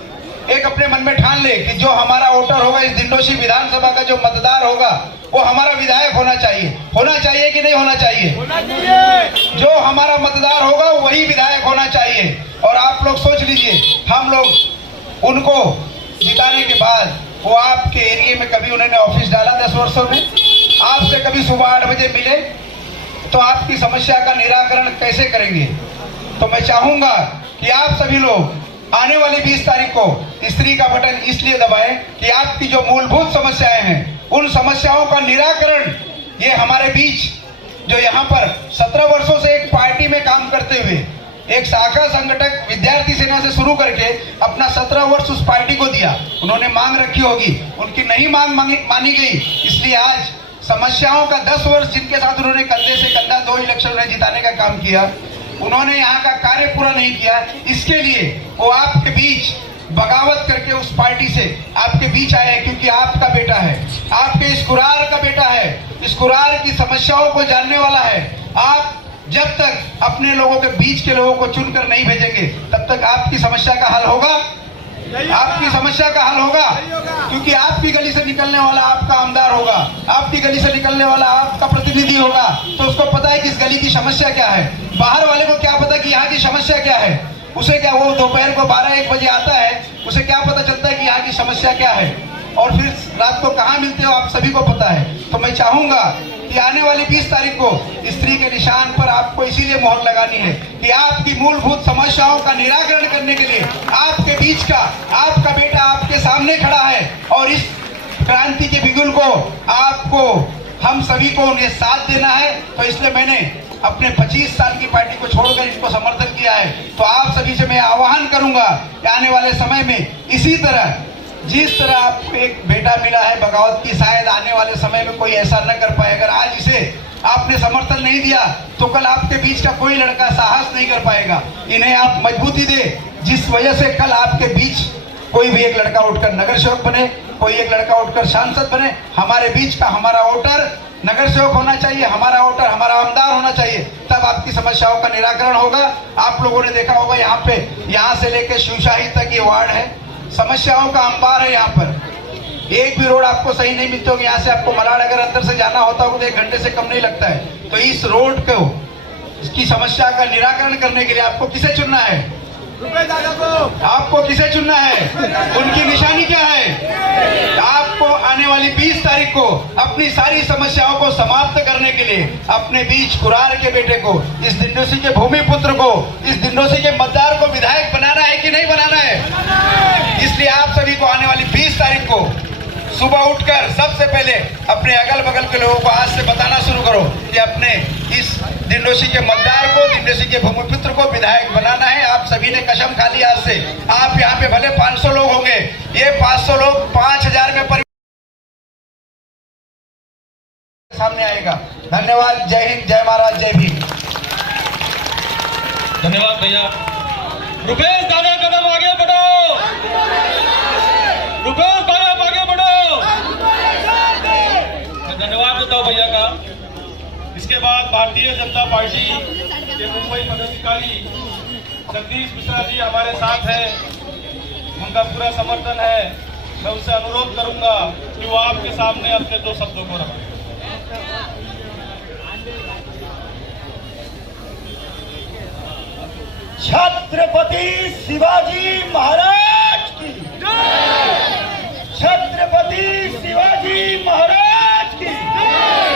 एक अपने मन में ठान ले कि जो हमारा वोटर होगा, इस दिंडोशी विधानसभा का जो मतदार होगा वो हमारा विधायक होना चाहिए। होना चाहिए कि नहीं होना चाहिए? होना चाहिए। जो हमारा मतदार होगा वही विधायक होना चाहिए। और आप लोग सोच लीजिए, हम लोग उनको जिताने के बाद वो आपके एरिया में कभी उन्होंने ऑफिस डाला 10 वर्षों में, आपसे कभी सुबह 8 बजे मिले, तो आपकी समस्या का निराकरण कैसे करेंगे। तो मैं चाहूंगा कि आप सभी लोग आने वाली 20 तारीख को स्त्री का बटन इसलिए दबाएं कि आपकी जो मूलभूत समस्याएं हैं उन समस्याओं का निराकरण ये हमारे बीच जो यहाँ पर 17 वर्षों से एक पार्टी में काम करते हुए एक शाखा संगठक विद्यार्थी सेना से शुरू करके अपना 17 वर्ष उस पार्टी को दिया। उन्होंने मांग रखी होगी, उनकी नहीं मांग मानी गई, इसलिए आज समस्याओं का 10 वर्ष जिनके साथ उन्होंने कंधे से कंधा 2 इलेक्शन में जिताने का काम किया, उन्होंने यहाँ का कार्य पूरा नहीं किया। इसके लिए वो आपके बीच बगावत करके उस पार्टी से आपके बीच आए हैं, क्योंकि आपका बेटा है, आपके इस कुरार का बेटा है, इस कुरार की समस्याओं को जानने वाला है। आप जब तक अपने लोगों के बीच के लोगों को चुनकर नहीं भेजेंगे तब तक आपकी समस्या का हल होगा, आपकी समस्या का हल होगा, क्योंकि आपकी गली से निकलने वाला आपका आमदार होगा, आपकी गली से निकलने वाला आपका प्रतिनिधि होगा, तो उसको पता है कि इस गली की समस्या क्या है। बाहर वाले को क्या पता कि यहाँ की समस्या क्या है, उसे क्या, वो दोपहर को 12-1 बजे आता है, उसे क्या पता चलता है कि यहाँ की समस्या क्या है, और फिर रात को कहाँ मिलते हो आप सभी को पता है। तो मैं चाहूंगा कि आने वाली 20 तारीख को स्त्री के निशान पर आपको इसीलिए मोहर लगानी है कि आपकी मूलभूत समस्याओं का निराकरण करने के लिए आपके बीच का आपका बेटा आपके सामने खड़ा है, और इस क्रांति के बिगुल को आपको हम सभी को ये साथ देना है। तो इसलिए मैंने अपने 25 साल की पार्टी को छोड़कर इनको समर्थन किया है। तो आप सभी से मैं आह्वान करूंगा कि आने वाले समय में इसी तरह, जिस तरह आपको एक बेटा मिला है बगावत की, शायद आने वाले समय में कोई ऐसा न कर पाए। अगर आज इसे आपने समर्थन नहीं दिया तो कल आपके बीच का कोई लड़का साहस नहीं कर पाएगा। इन्हें आप मजबूती दे, जिस वजह से कल आपके बीच कोई भी एक लड़का उठकर नगर सेवक बने, कोई एक लड़का उठकर सांसद बने। हमारे बीच का हमारा वोटर नगर सेवक होना चाहिए, हमारा वोटर हमारा आमदार होना चाहिए, तब आपकी समस्याओं का निराकरण होगा। आप लोगों ने देखा होगा यहाँ से लेकर शिवशाही तक ये वार्ड है, समस्याओं का अंबार है। यहाँ पर एक भी रोड आपको सही नहीं मिलती होगी। यहाँ से आपको मलाड अगर अंदर से जाना होता होगा तो 1 घंटे से कम नहीं लगता है। तो इस रोड को, इसकी समस्या का निराकरण करने के लिए आपको किसे चुनना है? आपको किसे चुनना है? उनकी निशानी क्या है? आपको आने वाली 20 तारीख को अपनी सारी समस्याओं को समाप्त करने के लिए अपने बीच कुरार के बेटे को, इस दिंडोसी के भूमि पुत्र को, इस दिंडोसी के मतदार को विधायक बनाना है कि नहीं बनाना है? इसलिए आप सभी को आने वाली 20 तारीख को सुबह उठकर सबसे पहले अपने अगल बगल के लोगों को आज से बताना शुरू करो कि अपने इस दिंडोसी के मतदार को, दिंडोसी के भूमिपुत्र को विधायक बनाना है। आप सभी ने कसम खा ली आज से। आप यहाँ पे भले 500 लोग होंगे, ये 500 लोग 5000 में सामने आएगा। धन्यवाद। जय हिंद, जय महाराज, जय भीम। धन्यवाद भैया। रुपेश दादा कदम आगे बढ़ो, रुपेश दादा आगे बढ़ो। मैं धन्यवाद देता हूँ भैया का। इसके बाद भारतीय जनता पार्टी के मुंबई पदाधिकारी जगदीश मिश्रा जी हमारे साथ हैं, उनका पूरा समर्थन है। मैं उनसे अनुरोध करूंगा कि वो आपके सामने अपने 2 शब्दों को रखें। छत्रपति शिवाजी महाराज की जय। छत्रपति शिवाजी महाराज की जय।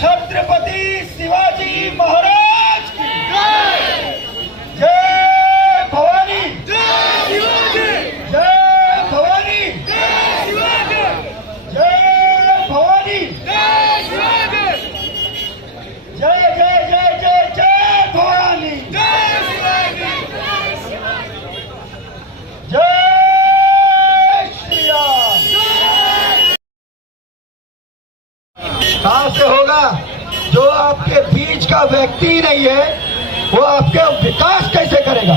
छत्रपति शिवाजी महाराज की जय। जय भवानी, जय शिवाजी, जय भवानी, जय शिवाजी, जय भवानी, जय शिवाजी, जय जय जय जय जय भवानी, जय शिवाजी, जय श्री राम। कहाँ से होगा? जो आपके बीच का व्यक्ति ही नहीं है वो आपके विकास कैसे करेगा?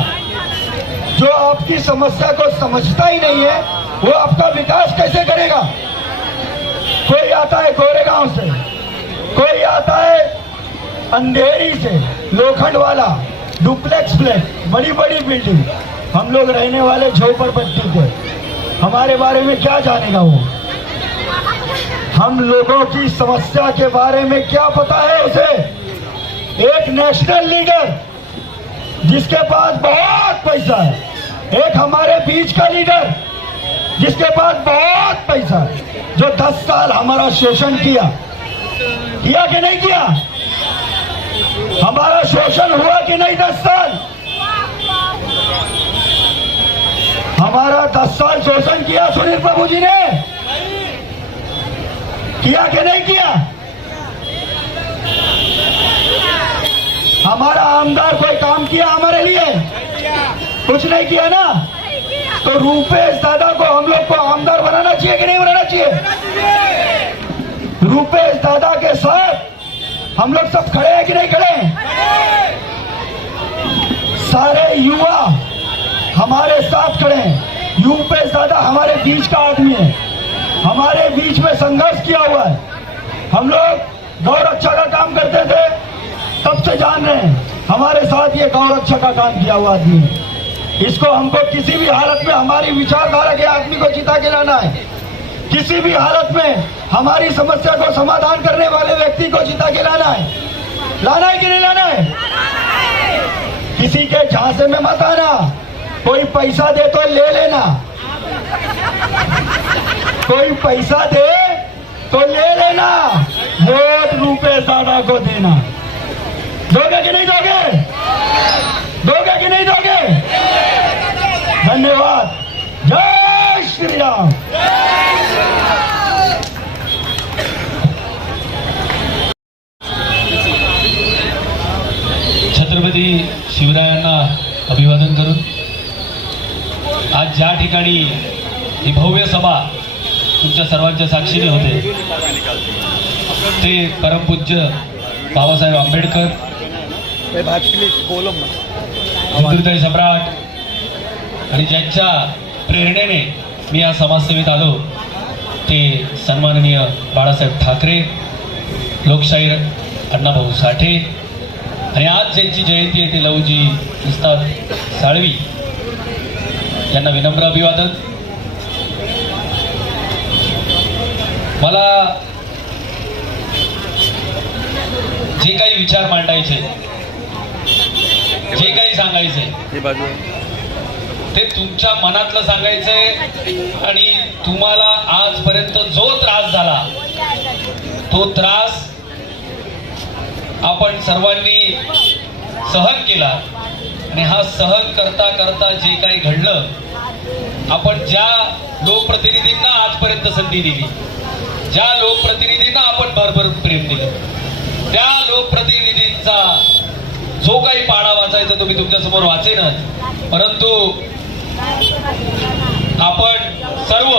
जो आपकी समस्या को समझता ही नहीं है वो आपका विकास कैसे करेगा? कोई आता है गोरेगांव से, कोई आता है अंधेरी से, लोखंड वाला, डुप्लेक्स फ्लैट, बड़ी बड़ी बिल्डिंग। हम लोग रहने वाले झोपड़पट्टी के, हमारे बारे में क्या जानेगा वो? हम लोगों की समस्या के बारे में क्या पता है उसे? एक नेशनल लीडर जिसके पास बहुत पैसा है, एक हमारे बीच का लीडर जिसके पास बहुत पैसा है, जो 10 साल हमारा शोषण किया कि नहीं किया? हमारा शोषण हुआ कि नहीं? 10 साल हमारा 10 साल शोषण किया सुनील प्रभु जी ने, किया कि नहीं किया? हमारा आमदार कोई काम किया हमारे लिए? कुछ नहीं किया ना। तो रूपेश दादा को हम लोग को आमदार बनाना चाहिए कि नहीं बनाना चाहिए? रूपेश दादा के साथ हम लोग सब खड़े हैं कि नहीं खड़े हैं? सारे युवा हमारे साथ खड़े हैं। रूपेश दादा हमारे बीच का आदमी है, हमारे बीच में संघर्ष किया हुआ है। हम लोग गौ रक्षा का काम करते थे, तब से जान रहे हैं हमारे साथ ये गौ रक्षा का काम किया हुआ आदमी है। इसको हमको किसी भी हालत में हमारी विचारधारा के आदमी को जिता के लाना है। किसी भी हालत में हमारी समस्या को समाधान करने वाले व्यक्ति को जिता के लाना है कि नहीं लाना है? किसी के झांसे में मत आना। कोई पैसा दे तो ले लेना, कोई पैसा दे तो ले लेना, वोट रुपेश दादा को देना। दोगे कि नहीं दोगे? दोगे कि नहीं दोगे? धन्यवाद। जय श्री राम। छत्रपती शिवरायांना अभिवादन करून आज ज्या ठिकाणी ही भव्य सभा तुमच्या सर्वांच्या साक्षीने होते ते परमपूज्य बाबासाहेब आंबेडकर हिंदुत्व सम्राट आणि ज्यांच्या प्रेरणेने मी या समाजसेवेत आलो ते सन्माननीय बाळासाहेब ठाकरे, लोकशाहीर अण्णाभाऊ साठे आणि आज ज्यांची जयंती आहे ते लवजी उस्ताद साळवी यांना विनम्र अभिवादन। मला जे काही विचार मांडायचे, जे काही सांगायचे ते तुमच्या मनातलं सांगायचंय आणि तुम्हाला आजपर्यंत जो त्रास झाला तो त्रास आपण सर्वांनी सहन केला आणि हा सहन करता करता जे काही घडलं, आपण ज्या लोकप्रतिनिधींना आजपर्यंत संधी दिली, ज्या लोकप्रतिनिधींना आपण भरभरून प्रेम दिलं, त्या लोकप्रतिनिधींचा जो काही पाडा वाचायचा तो मी तुमच्यासमोर वाचेनच, परंतु आपण सर्व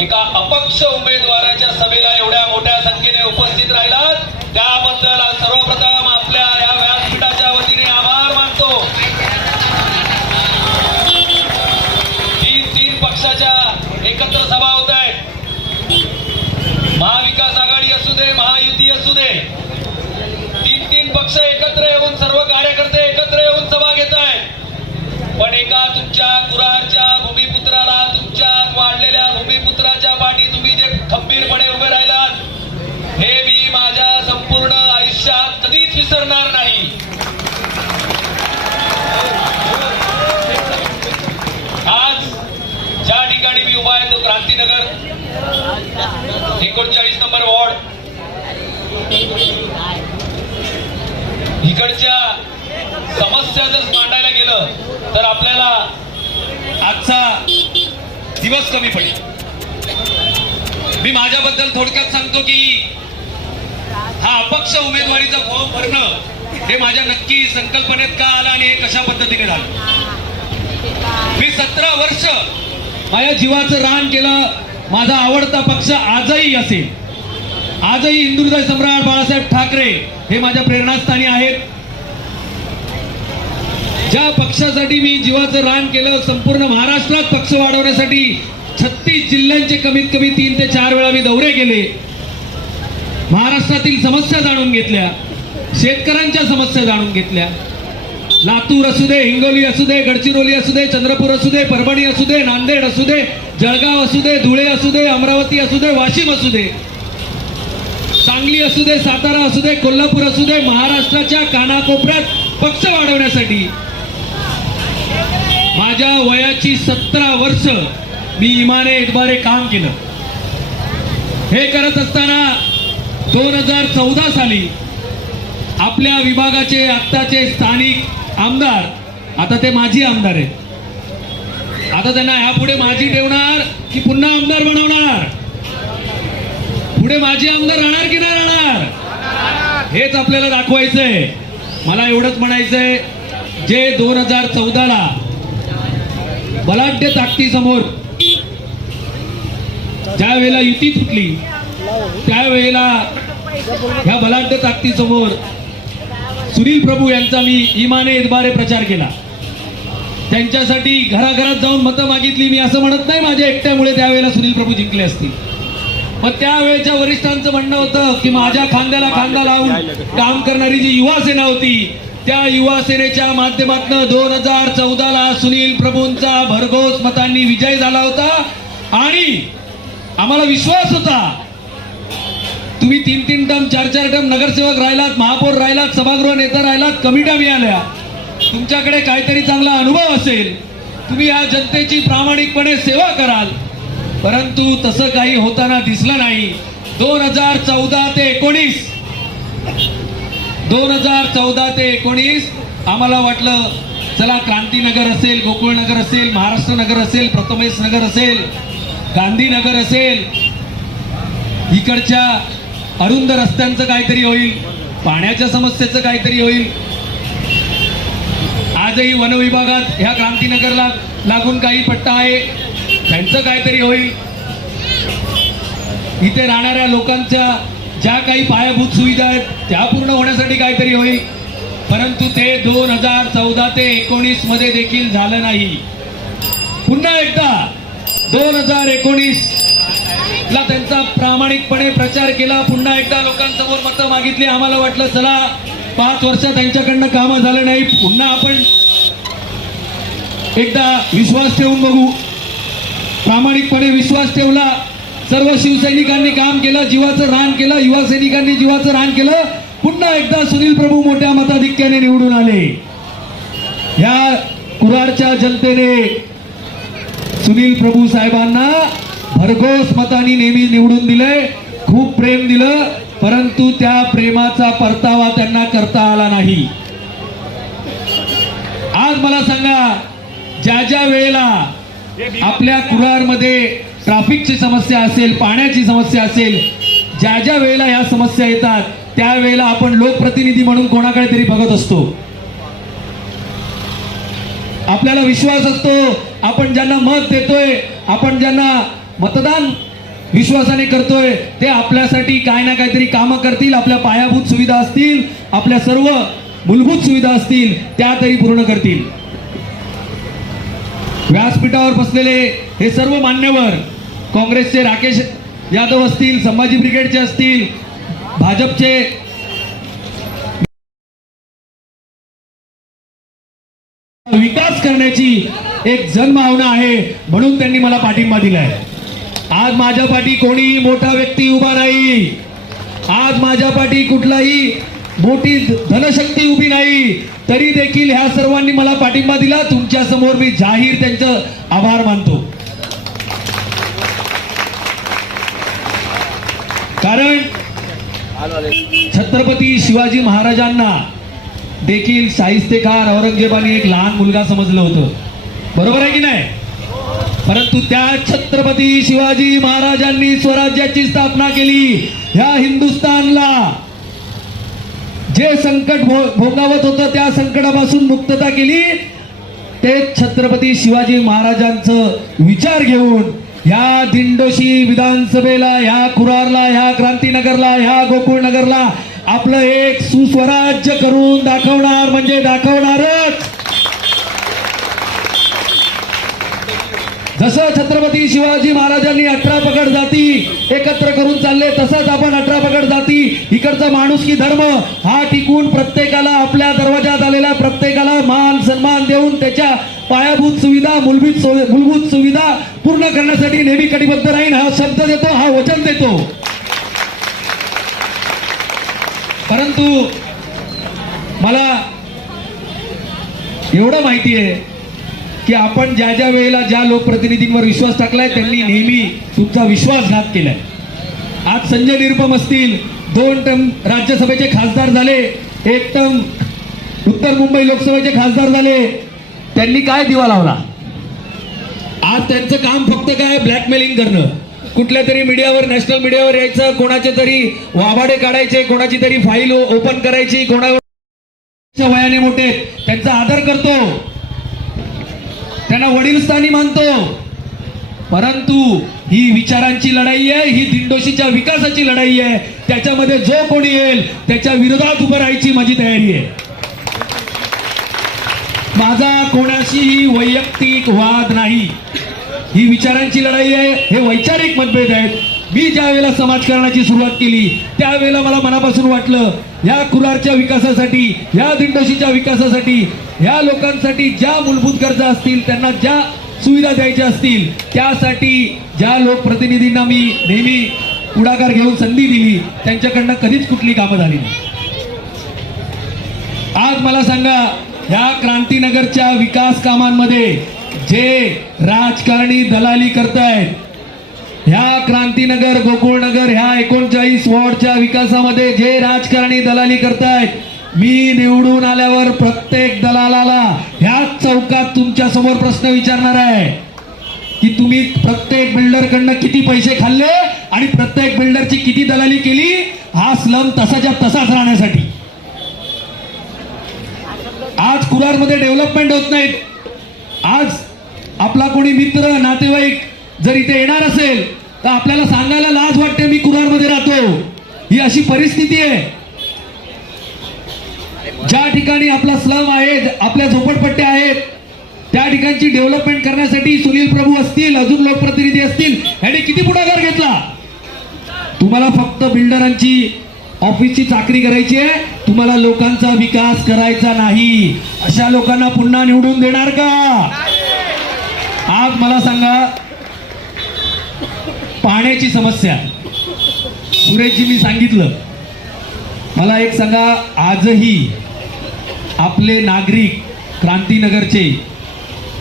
एका अपक्ष उमेदवाराच्या सभेला एवढ्या मोठ्या संख्येने उपस्थित राहिलात त्याबद्दल सर्वप्रथम आपल्या या व्यासपीठाच्या वतीने आभार मानतो। तीन पक्षाच्या एकत्र सभा होत आहेत, महाविकास आघाडी असू दे, महायुती असू दे, तीन पक्ष एकत्र येऊन सर्व कार्यकर्ते एकत्र येऊन सभा घेत आहेत। पण एका तुमच्या कुरारच्या भूमिपुत्राला, तुमच्या वाढलेल्या भूमिपुत्राच्या पाठी तुम्ही जे खंबीरपणे उभे राहिलात हे मी माझ्या संपूर्ण आयुष्यात कधीच विसरणार नाही। आज ज्या ठिकाणी मी उभा आहे तो क्रांतीनगर 39 नंबर वॉर्ड, इकडच्या समस्या जर मांडायला गेलं तर आपल्याला आजचा दिवस कमी पडेल। मी माझ्याबद्दल थोडक्यात सांगतो की हा अपक्ष उमेदवारीचा फॉर्म भरणं हे माझ्या नक्की संकल्पनेत का आलं आणि हे कशा पद्धतीने झालं। मी 17 वर्ष माझ्या जीवाचं रान केलं। माझा आवडता पक्ष आजही असेल, आजही हिंदुत्व सम्राट बाळासाहेब ठाकरे हे माझ्या प्रेरणास्थानी आहेत। ज्या पक्षासाठी मी जीवाचं रान केलं, संपूर्ण महाराष्ट्रात पक्ष वाढवण्यासाठी 36 जिल्ह्यांचे कमीत कमी 3 ते 4 वेळा मी दौरे केले, महाराष्ट्रातील समस्या जाणून घेतल्या, शेतकऱ्यांच्या समस्या जाणून घेतल्या। लातूर असू दे, हिंगोली असू दे, गडचिरोली असू दे, चंद्रपूर असू दे, परभणी असू दे, नांदेड असू दे, जळगाव असू दे, धुळे असू दे, अमरावती असू दे, वाशिम असू दे, सांगली असू दे, सातारा असू दे, कोल्हापूर असू दे, महाराष्ट्राच्या कानाकोपऱ्यात पक्ष वाढवण्यासाठी माझ्या वयाची 17 वर्ष मी इमाने इतबारे काम केलं। हे करत असताना 2014 साली आपल्या विभागाचे आत्ताचे स्थानिक आमदार, आता ते माजी आमदार आहेत, आता त्यांना ह्यापुढे माजी ठेवणार की पुन्हा आमदार बनवणार, पुढे माजी आमदार राहणार की नाही राहणार हेच आपल्याला दाखवायचंय। मला एवढंच म्हणायचंय, जे 2014ला बलाढ्य ताकदीसमोर ज्या वेळेला युती तुटली त्यावेळेला ह्या बलाढ्य ताकदीसमोर सुनील प्रभू यांचा मी इमाने इतबारे प्रचार केला, त्यांच्यासाठी घराघरात जाऊन मतं मागितली। मी असं म्हणत नाही माझ्या एकट्यामुळे त्यावेळेला सुनील प्रभू जिंकले असतील, पण त्यावेळेच्या वरिष्ठांचं म्हणणं होतं की माझ्या खांद्याला खांदा लावून काम करणारी जी युवा सेना होती त्या युवा सेनेच्या माध्यमातून 2014ला सुनील प्रभूंचा भरघोस मतांनी विजय झाला होता आणि आम्हाला विश्वास होता तुम्ही 3-3 टर्म 4-4 टर्म नगरसेवक राहिलात, महापौर राहिलात, सभागृह नेता राहिलात, कमिट्या मिळाल्या, तुमच्याकडे काहीतरी चांगला अनुभव असेल, तुम्ही या जनतेची प्रामाणिकपणे सेवा कराल. परंतु तसं काही होताना दिसलं नाही. 2014 ते 19 आम्हाला वाटलं चला क्रांतीनगर असेल, गोकुळनगर असेल, महाराष्ट्र नगर असेल, प्रथमेश नगर असेल, गांधीनगर असेल, इकडच्या अरुंद रस्त्यांचं काहीतरी होईल, पाण्याच्या समस्येचं काहीतरी होईल. आजही वन विभागात ह्या क्रांतीनगरला लागून काही पट्टा आहे, त्यांचं काहीतरी होईल. इथे राहणाऱ्या लोकांच्या ज्या काही पायाभूत सुविधा आहेत त्या पूर्ण होण्यासाठी काहीतरी होईल. परंतु ते 2014 ते 19 मध्ये देखील झालं नाही. पुन्हा एकदा 2019 ला त्यांचा प्रामाणिकपणे प्रचार केला. पुन्हा एकदा लोकांसमोर मतं मागितली. आम्हाला वाटलं चला 5 वर्ष त्यांच्याकडनं कामं झालं नाही, पुन्हा आपण एकदा विश्वास ठेवून बघू. प्रामाणिकपणे विश्वास ठेवला. सर्व शिवसैनिकांनी काम केलं, जीवाचं रान केलं, युवा सैनिकांनी जीवाचं रान केलं. पुन्हा एकदा सुनील प्रभू मोठ्या मताधिक्याने निवडून आले. या कुराडच्या जनतेने सुनील प्रभू साहेबांना भरघोस मतांनी नेहमी निवडून दिले, खूप प्रेम दिलं. परंतु त्या प्रेमाचा परतावा त्यांना करता आला नाही. आज मला सांगा, ज्या वेळेला आपल्या कुरारमध्ये ट्रॅफिकची समस्या असेल, पाण्याची समस्या असेल, ज्या वेळेला ह्या समस्या येतात त्यावेळेला आपण लोकप्रतिनिधी म्हणून कोणाकडे तरी बघत असतो. आपल्याला विश्वास असतो आपण ज्यांना मत देतोय, आपण ज्यांना मतदान विश्वासाने करतोय ते आपल्यासाठी काय ना काहीतरी कामं करतील, आपल्या पायाभूत सुविधा असतील, आपल्या सर्व मूलभूत सुविधा असतील त्या तरी पूर्ण करतील. व्यासपीठावर बसलेले हे सर्व मान्यवर, काँग्रेसचे राकेश यादव असतील, संभाजी ब्रिगेडचे असतील, भाजपचे विकास करण्याची एक जनभावना आहे म्हणून त्यांनी मला पाठिंबा दिलाय. आज माझ्या पाठी कोणीही मोठा व्यक्ती उभा नाही, आज माझ्या पाठी कुठलाही मोठी धनशक्ती उभी नाही, तरी देखील ह्या सर्वांनी मला पाठिंबा दिला. तुमच्या समोर मी जाहीर त्यांचं आभार मानतो. कारण छत्रपती शिवाजी महाराजांना देखील शाहिस्तेखान औरंगजेबाने एक लहान मुलगा समजलं होतं, बरोबर आहे की नाही? परंतु त्या छत्रपती शिवाजी महाराजांनी स्वराज्याची स्थापना केली. ह्या हिंदुस्थानला जे संकट भोगावत होतं त्या संकटापासून मुक्तता केली. ते छत्रपती शिवाजी महाराजांचं विचार घेऊन ह्या दिंडोशी विधानसभेला, ह्या कुरारला, ह्या क्रांतीनगरला, ह्या गोकुळनगरला आपलं एक सुस्वराज्य करून दाखवणार म्हणजे दाखवणारच. जसं छत्रपती शिवाजी महाराजांनी 18 पगड जाती एकत्र करून चालले, तसंच आपण 18 पगड जाती इकडचा माणुसकी धर्म हा टिकून प्रत्येकाला आपल्या दरवाजात आलेल्या प्रत्येकाला मान सन्मान देऊन त्याच्या पायाभूत सुविधा, मूलभूत सुविधा पूर्ण करण्यासाठी नेहमी कटिबद्ध राहीन. हा शब्द देतो, हा वचन देतो. परंतु मला एवढं माहिती आहे की आपण ज्या वेळेला ज्या लोकप्रतिनिधींवर विश्वास टाकलाय त्यांनी नेहमी तुमचा विश्वासघात केलाय. आज संजय निरुपम असतील, 2 टर्म राज्यसभेचे खासदार झाले, 1 टर्म उत्तर मुंबई लोकसभेचे खासदार झाले. त्यांनी काय दिवा लावला? आज त्यांचं काम फक्त काय, ब्लॅकमेलिंग करणं. कुठल्या तरी मीडियावर, नॅशनल मीडियावर यायचं, कोणाचे तरी वाभाडे काढायचे, कोणाची तरी फाईल ओपन करायची, कोणावर वयाने मोठे त्यांचा आदर करतो, त्यांना वडीलस्थानी मानतो. परंतु ही विचारांची लढाई आहे, ही दिंडोशीच्या विकासाची लढाई आहे. त्याच्यामध्ये जो कोणी येईल त्याच्या विरोधात उभं राहायची माझी तयारी आहे. माझा कोणाशीही वैयक्तिक वाद नाही, ही विचारांची लढाई आहे, हे वैचारिक मतभेद आहेत. मी ज्या वेळेला समाजकारणाची सुरुवात केली त्यावेळेला मला मनापासून वाटलं या कुरारच्या विकासासाठी, या दिंडोशीच्या विकासासाठी, या लोकांसाठी ज्या मूलभूत गरजा असतील, त्यांना ज्या सुविधा द्यायच्या असतील त्यासाठी ज्या लोकप्रतिनिधींना मी नेहमी पुढाकार घेऊन संधी दिली त्यांच्याकडनं कधीच कुठली कामं झाली नाही. आज मला सांगा, ह्या क्रांतीनगरच्या विकास कामांमध्ये जे राजकारणी दलाली करतायत, ह्या क्रांतीनगर गोकुळनगर ह्या 39 वॉर्डच्या विकासामध्ये जे राजकारणी दलाली करतायत, मी निवडून आल्यावर प्रत्येक दलालाला ह्याच चौकात तुमच्या समोर प्रश्न विचारणार आहे की तुम्ही प्रत्येक बिल्डरकडनं किती पैसे खाल्ले आणि प्रत्येक बिल्डरची किती दलाली केली, हा स्लम तसाच्या तसाच राहण्यासाठी. आज कुरारमध्ये डेव्हलपमेंट होत नाहीत. आज आपला कोणी मित्र नातेवाईक जर इथे येणार असेल तर आपल्याला सांगायला लाज वाटते मी कुरारमध्ये राहतो. ही अशी परिस्थिती आहे. ज्या ठिकाणी आपला स्लम आहे, आपल्या झोपडपट्ट्या आहेत, त्या ठिकाणची डेव्हलपमेंट करण्यासाठी सुनील प्रभू असतील, अजून लोकप्रतिनिधी असतील, यांनी किती पुढाकार घेतला. तुम्हाला फक्त बिल्डरांची ऑफिसची चाकरी करायची आहे, तुम्हाला लोकांचा विकास करायचा नाही. अशा लोकांना पुन्हा निवडून देणार का? आज मला सांगा, पाण्याची समस्या सुरेशजींनी सांगितलं. मला एक सांगा, आजही आपले नागरिक क्रांतीनगरचे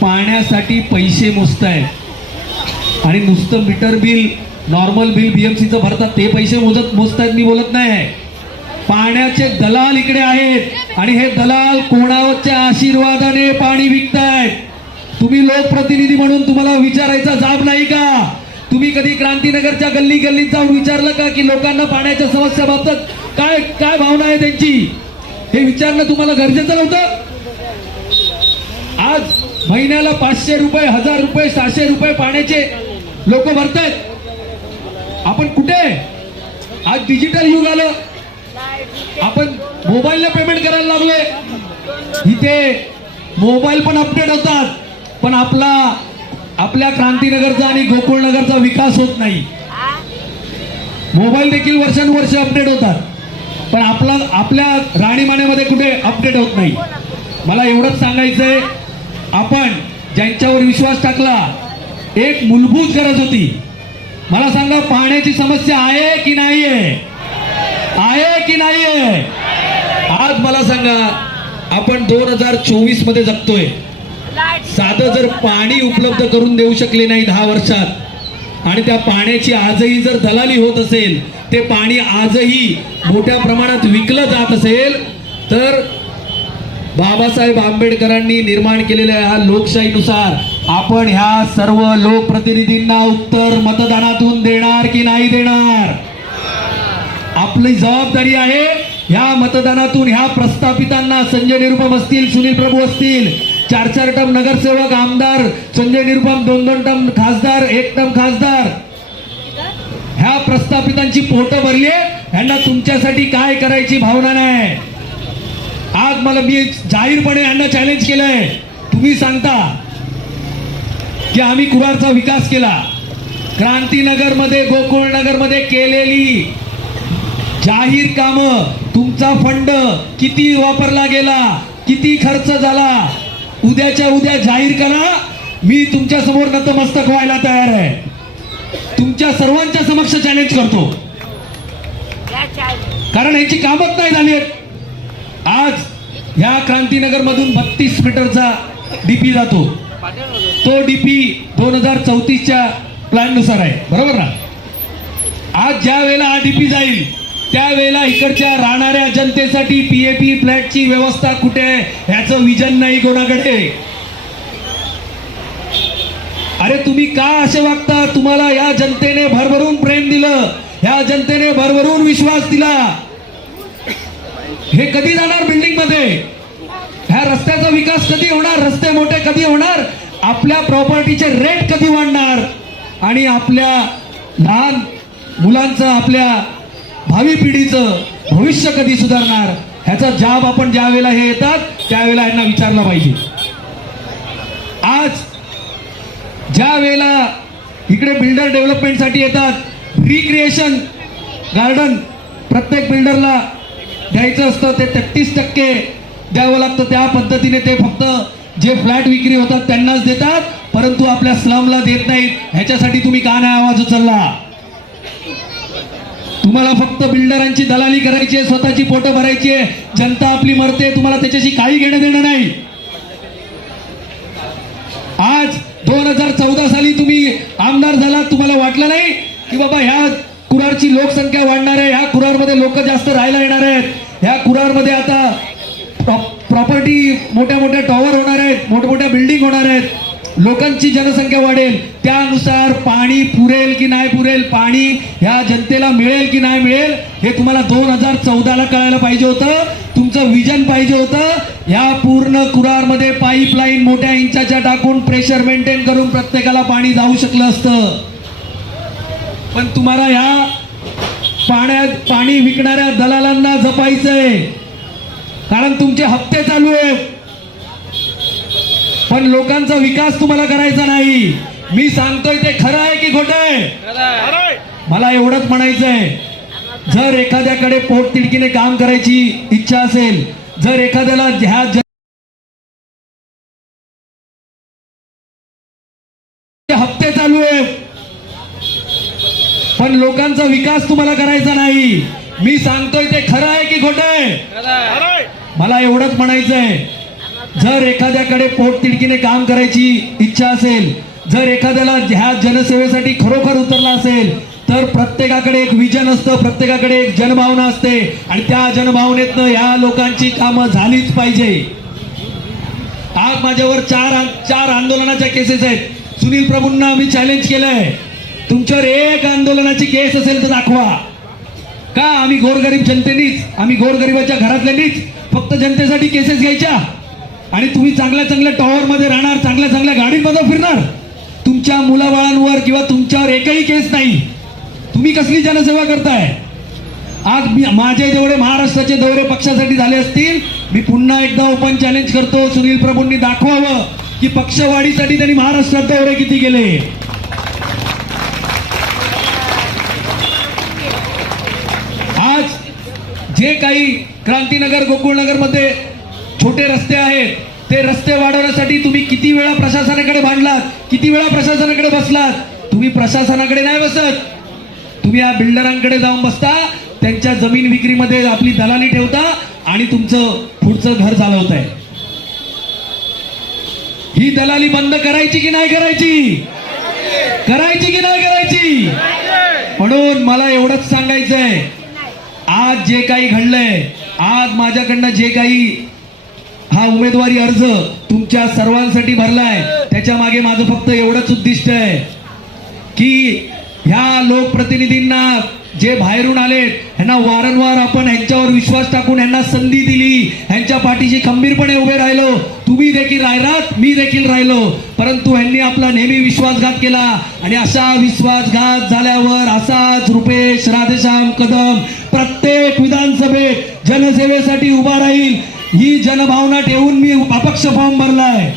पाण्यासाठी पैसे मोजतायत आणि नुसतं मीटर बिल, नॉर्मल बिल बीएमसीचं भरतात ते पैसे मोजतायत, मी बोलत नाही. पाण्याचे दलाल इकडे आहेत आणि हे दलाल कोणाच्या आशीर्वादाने पाणी विकतायत. तुम्ही लोकप्रतिनिधी म्हणून तुम्हाला विचारायचा जाब नाही का? तुम्ही कधी क्रांतीनगरच्या गल्ली गल्लीत जाऊन विचारलं का की लोकांना पाण्याच्या समस्याबाबत काय काय भावना आहे त्यांची? हे विचारणं तुम्हाला गरजेचं नव्हतं? आज महिन्याला 500 रुपये, 1000 रुपये, 600 रुपये पाण्याचे लोक भरतायत. आपण कुठे? आज डिजिटल युग आलं, आपण मोबाईलला पेमेंट करायला लागलोय. इथे मोबाईल पण अपडेट होतात, पण आपल्या क्रांतीनगरचा आणि गोकुळनगरचा विकास होत नाही. मोबाईल देखील वर्षानुवर्ष अपडेट होतात, पण आपल्या राहणीमानामध्ये कुठे अपडेट होत नाही. मला एवढंच सांगायचंय, आपण ज्यांच्यावर विश्वास टाकला, एक मूलभूत गरज होती. मला सांगा, पाण्याची समस्या आहे की नाही आहे? आहे की नाही आहे? आज मला सांगा, आपण 2024 मध्ये जगतोय. साधं जर पाणी उपलब्ध करून देऊ शकले नाही 10 वर्षात आणि त्या पाण्याची आजही जर दलाली होत असेल, ते पाणी आजही मोठ्या प्रमाणात विकलं जात असेल, तर बाबासाहेब आंबेडकरांनी निर्माण केलेल्या ह्या लोकशाहीनुसार आपण ह्या सर्व लोकप्रतिनिधींना उत्तर मतदानातून देणार की नाही देणार? आपली जबाबदारी आहे ह्या मतदानातून ह्या प्रस्थापितांना, संजय निरुपम असतील, सुनील प्रभू असतील, 4-4 टर्म नगरसेवक, आमदार, संजय निरुपम 2-2 टर्म खासदार, 1 टर्म खासदार, ह्या प्रस्थापितांची पोटं भरली, ह्यांना तुमच्यासाठी काय करायची भावना नाही. आज मी जाहीरपणे यांना चॅलेंज केलंय. तुम्ही सांगता की आम्ही कुरारचा विकास केला. क्रांतीनगरमध्ये, गोकुळनगरमध्ये केलेली जाहीर कामं, तुमचा फंड किती वापरला गेला, किती खर्च झाला, उद्याच्या उद्या जाहीर करा. मी तुमच्या समोर नतमस्तक व्हायला तयार आहे. तुमच्या सर्वांच्या समक्ष चॅलेंज करतो, कारण यांची कामच नाही झाली आहेत. आज ह्या क्रांतीनगर मधून 32 मीटरचा डीपी जातो. तो डीपी 2034च्या प्लॅन नुसार आहे, बरोबर ना? आज ज्या वेळेला हा डीपी जाईल त्यावेळेला इकडच्या राहणाऱ्या जनतेसाठी पीएपी फ्लॅटची व्यवस्था कुठे आहे ह्याचं विजन नाही कोणाकडे. अरे तुम्ही का असे वागता? तुम्हाला या जनतेने भरभरून प्रेम दिलं, ह्या जनतेने भरभरून विश्वास दिला. हे कधी जाणार बिल्डिंग मध्ये? ह्या रस्त्याचा विकास कधी होणार? रस्ते मोठे कधी होणार? आपल्या प्रॉपर्टीचे रेट कधी वाढणार? आणि आपल्या लहान मुलांचं, आपल्या भावी पिढीचं भविष्य कधी सुधारणार? ह्याचा जाब आपण ज्या वेळेला हे येतात त्यावेळेला यांना विचारला पाहिजे. आज ज्या वेळेला इकडे बिल्डर डेव्हलपमेंटसाठी येतात, रिक्रिएशन गार्डन प्रत्येक बिल्डरला द्यायचं असतं, ते 33% द्यावं लागतं. त्या पद्धतीने ते फक्त जे फ्लॅट विक्री होतात त्यांनाच देतात, परंतु आपल्या स्लमला देत नाहीत. ह्याच्यासाठी तुम्ही का नाही आवाज उचलला? तुम्हाला फक्त बिल्डरांची दलाली करायची आहे, स्वतःची पोटं भरायची आहे. जनता आपली मरते, तुम्हाला त्याच्याशी काही घेणं देणं नाही. आज 2014 साली तुम्ही आमदार झालात, तुम्हाला वाटलं नाही की बाबा ह्या कुरारची लोकसंख्या वाढणार आहे, ह्या कुरारमध्ये लोक जास्त राहायला येणार आहेत, ह्या कुरारमध्ये आता प्रॉपर्टी मोठ्या मोठ्या टॉवर होणार आहेत, मोठमोठ्या बिल्डिंग होणार आहेत, लोकांची जनसंख्या वाढेल, त्यानुसार पाणी पुरेल की नाही पुरेल, पाणी ह्या जनतेला मिळेल की नाही मिळेल, हे तुम्हाला 2014ला कळायला पाहिजे होतं. तुमचं विजन पाहिजे होतं. ह्या पूर्ण कुरारमध्ये पाईपलाईन मोठ्या इंचाच्या टाकून प्रेशर मेंटेन करून प्रत्येकाला पाणी जाऊ शकलं असतं. पण तुम्हाला ह्या पाणी विकणाऱ्या दलालांना जपायचंय, कारण तुमचे हप्ते चालू आहेत, पण लोकांचा विकास तुम्हाला करायचा नाही. मी सांगतोय ते खरं आहे की खोटं आहे? मला एवढंच म्हणायचंय, जर एखाद्याकडे पोटतिडकीने काम करायची इच्छा असेल, जर एखाद्याला ह्या हप्ते चालू आहेत, पण लोकांचा विकास तुम्हाला करायचा नाही. मी सांगतोय ते खरं आहे की खोटं आहे? मला एवढंच म्हणायचंय, जर एखाद्याकडे पोटतिडकीने काम करायची इच्छा असेल, जर एखाद्याला ह्या जनसेवेसाठी खरोखर उतरला असेल, तर प्रत्येकाकडे एक विजन असतं, प्रत्येकाकडे एक जनभावना असते, आणि त्या जनभावनेतनं ह्या लोकांची कामं झालीच पाहिजे. आज माझ्यावर चार आंदोलनाच्या केसेस आहेत. सुनील प्रभूंना मी चॅलेंज केलंय, तुमच्यावर एक आंदोलनाची केस असेल तर दाखवा. का आम्ही गोरगरीब जनतेनीच, आम्ही गोरगरिबाच्या घरातल्यांनीच फक्त जनतेसाठी केसेस घ्यायच्या, आणि तुम्ही चांगल्या टॉवर मध्ये राहणार, चांगल्या गाडीमध्ये फिरणार, तुमच्या मुलाबाळांवर किंवा तुमच्यावर एकही केस नाही. तुम्ही कसली जनसेवा करताय? आज माझे जेवढे महाराष्ट्राचे दौरे पक्षासाठी झाले असतील, मी पुन्हा एकदा ओपन चॅलेंज करतो, सुनील प्रभूंनी दाखवावं की पक्षवाढीसाठी त्यांनी महाराष्ट्रात दौरे किती केले. आज जे काही क्रांतीनगर, गोकुळनगर मध्ये छोटे रस्ते आहेत, ते रस्ते वाढवण्यासाठी तुम्ही किती वेळा प्रशासनाकडे भांडलात, किती वेळा प्रशासनाकडे बसलात. तुम्ही प्रशासनाकडे नाही बसत, तुम्ही या बिल्डरांकडे जाऊन बसता, त्यांच्या जमीन विक्रीमध्ये आपली दलाली ठेवता आणि तुमचं पुढचं घर चालवताय. ही दलाली बंद करायची की नाही करायची? करायची की नाही करायची? म्हणून मला एवढंच सांगायचंय, आज जे काही घडलंय, आज माझ्याकडनं जे काही हा उमेदवारी अर्ज तुमच्या सर्वांसाठी भरलाय, त्याच्या मागे माझं फक्त एवढंच उद्दिष्ट आहे की ह्या लोकप्रतिनिधींना जे बाहेरून आलेत, ह्यांना वारंवार आपण ह्यांच्यावर विश्वास टाकून ह्यांना संधी दिली, ह्यांच्या पाठीशी खंबीरपणे उभे राहिलो. तुम्ही देखील राहिलात, मी देखील राहिलो, परंतु ह्यांनी आपला नेहमी विश्वासघात केला, आणि अशा विश्वासघात झाल्यावर असाच रुपेश राधेश्याम कदम प्रत्येक विधानसभेत जनसेवेसाठी उभा राहील. ही जनभावना ठेवून मी अपक्ष फॉर्म भरलाय.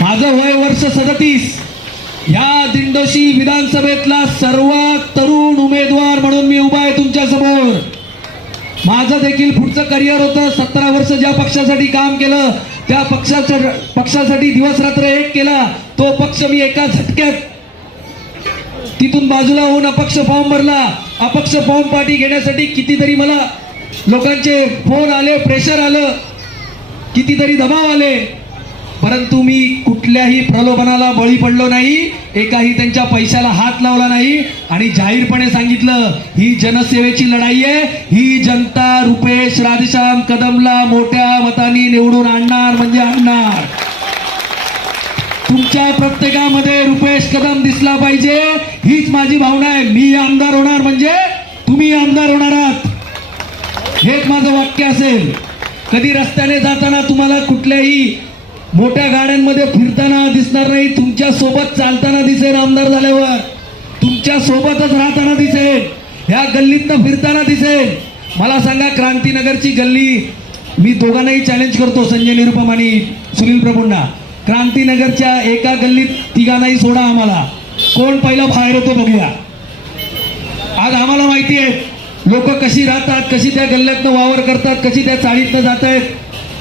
माझं वय वर्ष 37. ह्या दिंडोशी विधानसभेतला सर्वात तरुण उमेदवार म्हणून मी उभा आहे तुमच्या समोर. माझं देखील पुढचं करिअर होतं. 17 वर्ष ज्या पक्षासाठी काम केलं, त्या पक्षासाठी दिवस रात्र एक केला, तो पक्ष मी एका झटक्यात तिथून बाजूला होऊन अपक्ष फॉर्म भरला. अपक्ष फॉर्म पाठी घेण्यासाठी कितीतरी मला लोकांचे फोन आले, प्रेशर आलं, कितीतरी दबाव आले, परंतु मी कुठल्याही प्रलोभनाला बळी पडलो नाही, एकाही त्यांच्या पैशाला हात लावला नाही, आणि जाहीरपणे सांगितलं, ही जनसेवेची लढाई आहे. ही जनता रुपेश राधेश्याम कदमला मोठ्या मतांनी निवडून आणणार म्हणजे आणणार. तुमच्या प्रत्येकामध्ये रुपेश कदम दिसला पाहिजे, हीच माझी भावना आहे. मी आमदार होणार म्हणजे तुम्ही आमदार होणार आहात, हेच माझं वाक्य असेल. कधी रस्त्याने जाताना तुम्हाला कुठल्याही मोठ्या गाड्यांमध्ये फिरताना दिसणार नाही, तुमच्या सोबत चालताना दिसेल. आमदार झाल्यावर तुमच्या सोबतच राहताना दिसेल, ह्या गल्लीतनं फिरताना दिसेल. मला सांगा, क्रांतीनगरची गल्ली, मी दोघांनाही चॅलेंज करतो, संजय निरुपम आणि सुनील प्रभूंना, क्रांतीनगरच्या एका गल्लीत तिघांनाही सोडा, आम्हाला कोण पहिला बाहेर होतो बघूया. आज आम्हाला माहिती आहे लोक कशी राहतात, कशी त्या गल्ल्यातनं वावर करतात, कशी त्या चाळीतनं जात आहेत,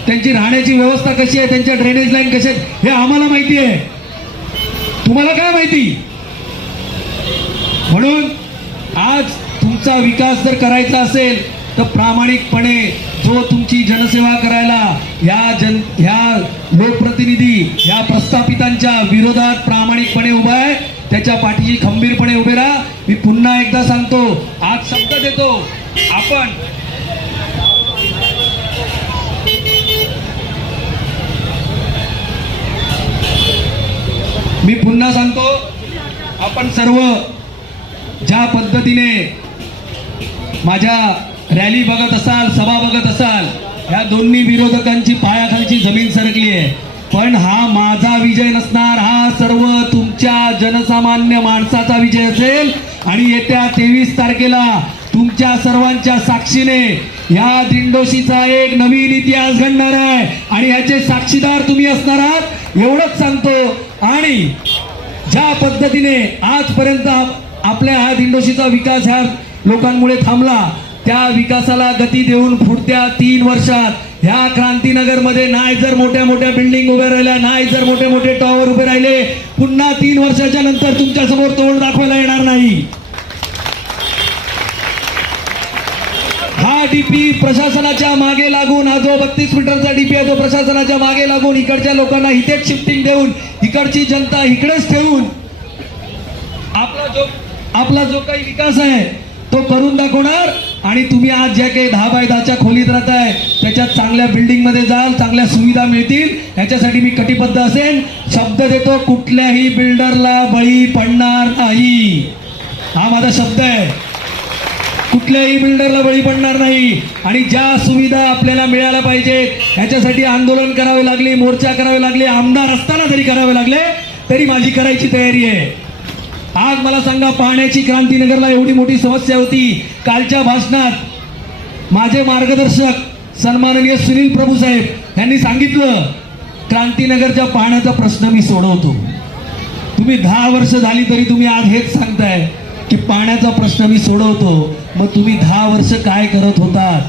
त्यांची राहण्याची व्यवस्था कशी आहे, त्यांच्या ड्रेनेज लाईन कशा आहेत, हे आम्हाला माहिती आहे. तुम्हाला काय माहिती? म्हणून आज तुमचा विकास जर करायचा असेल तर प्रामाणिकपणे जो तुमची जनसेवा करायला ह्या लोकप्रतिनिधी ह्या प्रस्थापितांच्या विरोधात प्रामाणिकपणे उभा आहे, त्याच्या पाठीशी खंबीरपणे उभे राहा. मी पुन्हा एकदा सांगतो, आज शब्द देतो, आपण मी पुन्हा सांगतो, आपण सर्व ज्या पद्धतीने माझ्या रॅली बघत असाल, सभा बघत असाल, ह्या दोन्ही विरोधकांची पायाखालची जमीन सरकली आहे. पण हा माझा विजय नसणार, हा सर्व तुमच्या जनसामान्य माणसाचा विजय असेल. आणि येत्या 23 तारखेला तुमच्या सर्वांच्या साक्षीने या दिंडोशीचा एक नवीन इतिहास घडणार आहे आणि ह्याचे साक्षीदार तुम्ही असणार आहात, एवढंच सांगतो. आणि ज्या पद्धतीने आजपर्यंत आपल्या हा दिंडोशीचा विकास ह्या लोकांमुळे थांबला, त्या विकासाला गती देऊन पुढच्या 3 वर्षात ह्या क्रांतीनगरमध्ये नाही जर मोठ्या मोठ्या बिल्डिंग उभ्या राहिल्या, नाही जर मोठे मोठे टॉवर उभे राहिले, पुन्हा 3 वर्षाच्या नंतर तुमच्या समोर तोड दाखवायला येणार नाही. हा डीपी प्रशासनाच्या मागे लागून, हा जो 32 मीटरचा डीपी आहे तो प्रशासनाच्या मागे लागून, इकडच्या लोकांना इथेच शिफ्टिंग देऊन, इकडची जनता इकडेच ठेवून आपला जो काही विकास आहे तो करून दाखवणार. आणि तुम्ही आज ज्या काही 10 बाय 10च्या खोलीत राहताय त्याच्यात चांगल्या बिल्डिंग मध्ये जाल, चांगल्या सुविधा मिळतील, याच्यासाठी मी कटिबद्ध असेन. शब्द देतो, कुठल्याही बिल्डरला बळी पडणार नाही, हा माझा शब्द आहे. कुठल्याही बिल्डरला बळी पडणार नाही. आणि ज्या सुविधा आपल्याला मिळायला पाहिजेत याच्यासाठी आंदोलन करावे लागले, मोर्चा करावे लागले, आमदार असताना जरी करावे लागले तरी माझी करायची तयारी आहे. आज मला सांगा, पाण्याची क्रांतीनगरला एवढी मोठी समस्या होती. कालच्या भाषणात माझे मार्गदर्शक सन्माननीय सुनील प्रभू साहेब यांनी सांगितलं, क्रांतीनगरच्या पाण्याचा प्रश्न मी सोडवतो. तुम्ही 10 वर्ष झाली तरी तुम्ही आज हेच सांगताय की पाण्याचा प्रश्न मी सोडवतो. मग तुम्ही 10 वर्ष काय करत होतात?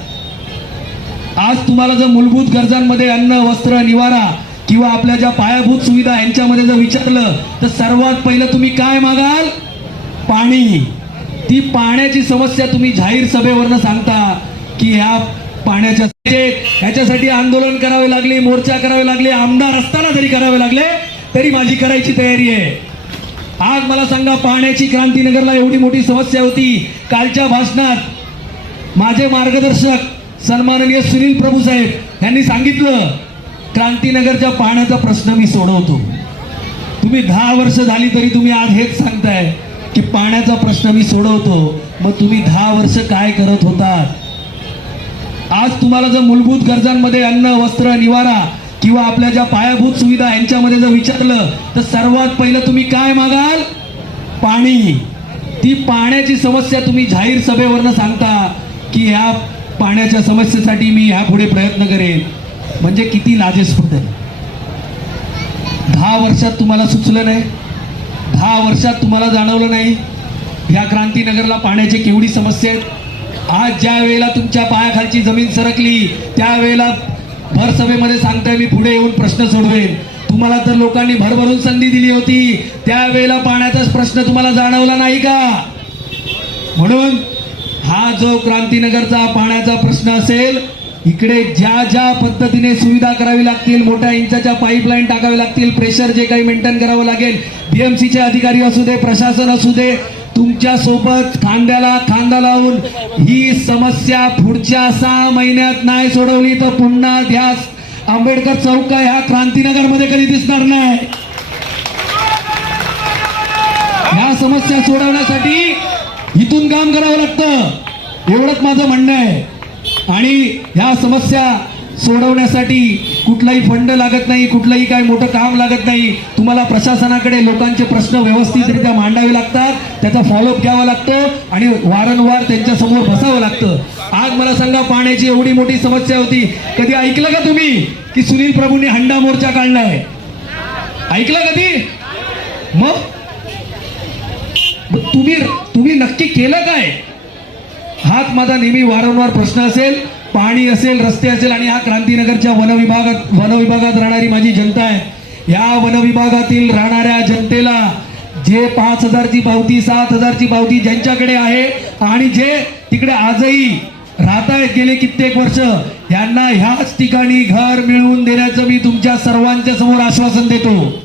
आज तुम्हाला जर मूलभूत गरजांमध्ये अन्न, वस्त्र, निवारा किंवा आपल्या ज्या पायाभूत सुविधा यांच्यामध्ये जर विचारलं तर सर्वात पहिलं तुम्ही काय मागाल? पाणी. ती पाण्याची समस्या तुम्ही जाहीर सभेवरनं सांगता की ह्या पाण्याच्या ह्याच्यासाठी आंदोलन करावे लागले, मोर्चा करावे लागले, आमदार असताना जरी करावे लागले तरी माझी करायची तयारी आहे. आज मला सांगा, पाण्याची क्रांतीनगरला एवढी मोठी समस्या होती. कालच्या भाषणात माझे मार्गदर्शक सन्माननीय सुनील प्रभू साहेब यांनी सांगितलं, क्रांतीनगरच्या पाण्याचा प्रश्न मी सोडवतो. तुम्ही 10 वर्ष झाली तरी तुम्ही आज हेच सांगताय की पाण्याचा प्रश्न मी सोडवतो. मग तुम्ही 10 वर्ष काय करत होतात? आज तुम्हाला जर मूलभूत गरजांमध्ये अन्न, वस्त्र, निवारा किंवा आपल्या ज्या पायाभूत सुविधा यांच्यामध्ये जर विचारलं तर सर्वात पहिलं तुम्ही काय मागाल? पाणी. ती पाण्याची समस्या तुम्ही जाहीर सभेवरनं सांगता की ह्या पाण्याच्या समस्येसाठी मी ह्यापुढे प्रयत्न करेन. म्हणजे किती लाजेस्पद आहे. 10 वर्षात तुम्हाला सुचलं नाही, 10 वर्षात तुम्हाला जाणवलं नाही ह्या क्रांतीनगरला पाण्याची केवढी समस्या आहे. आज ज्या वेळेला तुमच्या पायाखालची जमीन सरकली त्यावेळेला भर सभेमध्ये सांगताय मी पुढे येऊन प्रश्न सोडवेन. तुम्हाला तर लोकांनी भरभरून संधी दिली होती, त्यावेळेला पाण्याचाच प्रश्न तुम्हाला जाणवला नाही का? म्हणून हा जो क्रांतीनगरचा पाण्याचा प्रश्न असेल, इकडे ज्या ज्या पद्धतीने सुविधा करावी लागतील, मोठ्या इंचाच्या पाईपलाईन टाकावी लागतील, प्रेशर जे काही मेंटेन करावं लागेल, बीएमसीचे अधिकारी असू दे, प्रशासन असू दे, तुमच्या सोबत खांद्याला खांदा लावून ही समस्या पुढच्या 6 महिन्यात नाही सोडवली तर पुन्हा ध्यास आंबेडकर चौक ह्या क्रांतीनगरमध्ये कधी दिसणार नाही. ह्या समस्या सोडवण्यासाठी इथून काम करावं लागतं, एवढंच माझं म्हणणं आहे. आणि ह्या समस्या सोडवण्यासाठी कुठलाही फंड लागत नाही, कुठलंही काय मोठं काम लागत नाही. तुम्हाला प्रशासनाकडे लोकांचे प्रश्न व्यवस्थितरित्या मांडावे लागतात, त्याचा फॉलोअप घ्यावा लागतो आणि वारंवार त्यांच्या समोर बसावं लागतं. आज मला सांगा, पाण्याची एवढी मोठी समस्या होती, कधी ऐकलं का तुम्ही की सुनील प्रभूंनी हंडा मोर्चा काढलाय? ऐकलं कधी? मग तुम्ही नक्की केलं काय? हाच माझा नेहमी वारंवार प्रश्न असेल. पाणी असेल, रस्ते असेल आणि हा क्रांतीनगरच्या वनविभागात राहणारी माझी जनता आहे. या वनविभागातील राहणाऱ्या जनतेला जे 5,000ची पावती, 7,000ची पावती ज्यांच्याकडे आहे आणि जे तिकडे आजही राहत आहेत गेले कित्येक वर्ष, यांना ह्याच ठिकाणी घर मिळवून देण्याचं मी तुमच्या सर्वांच्या समोर आश्वासन देतो.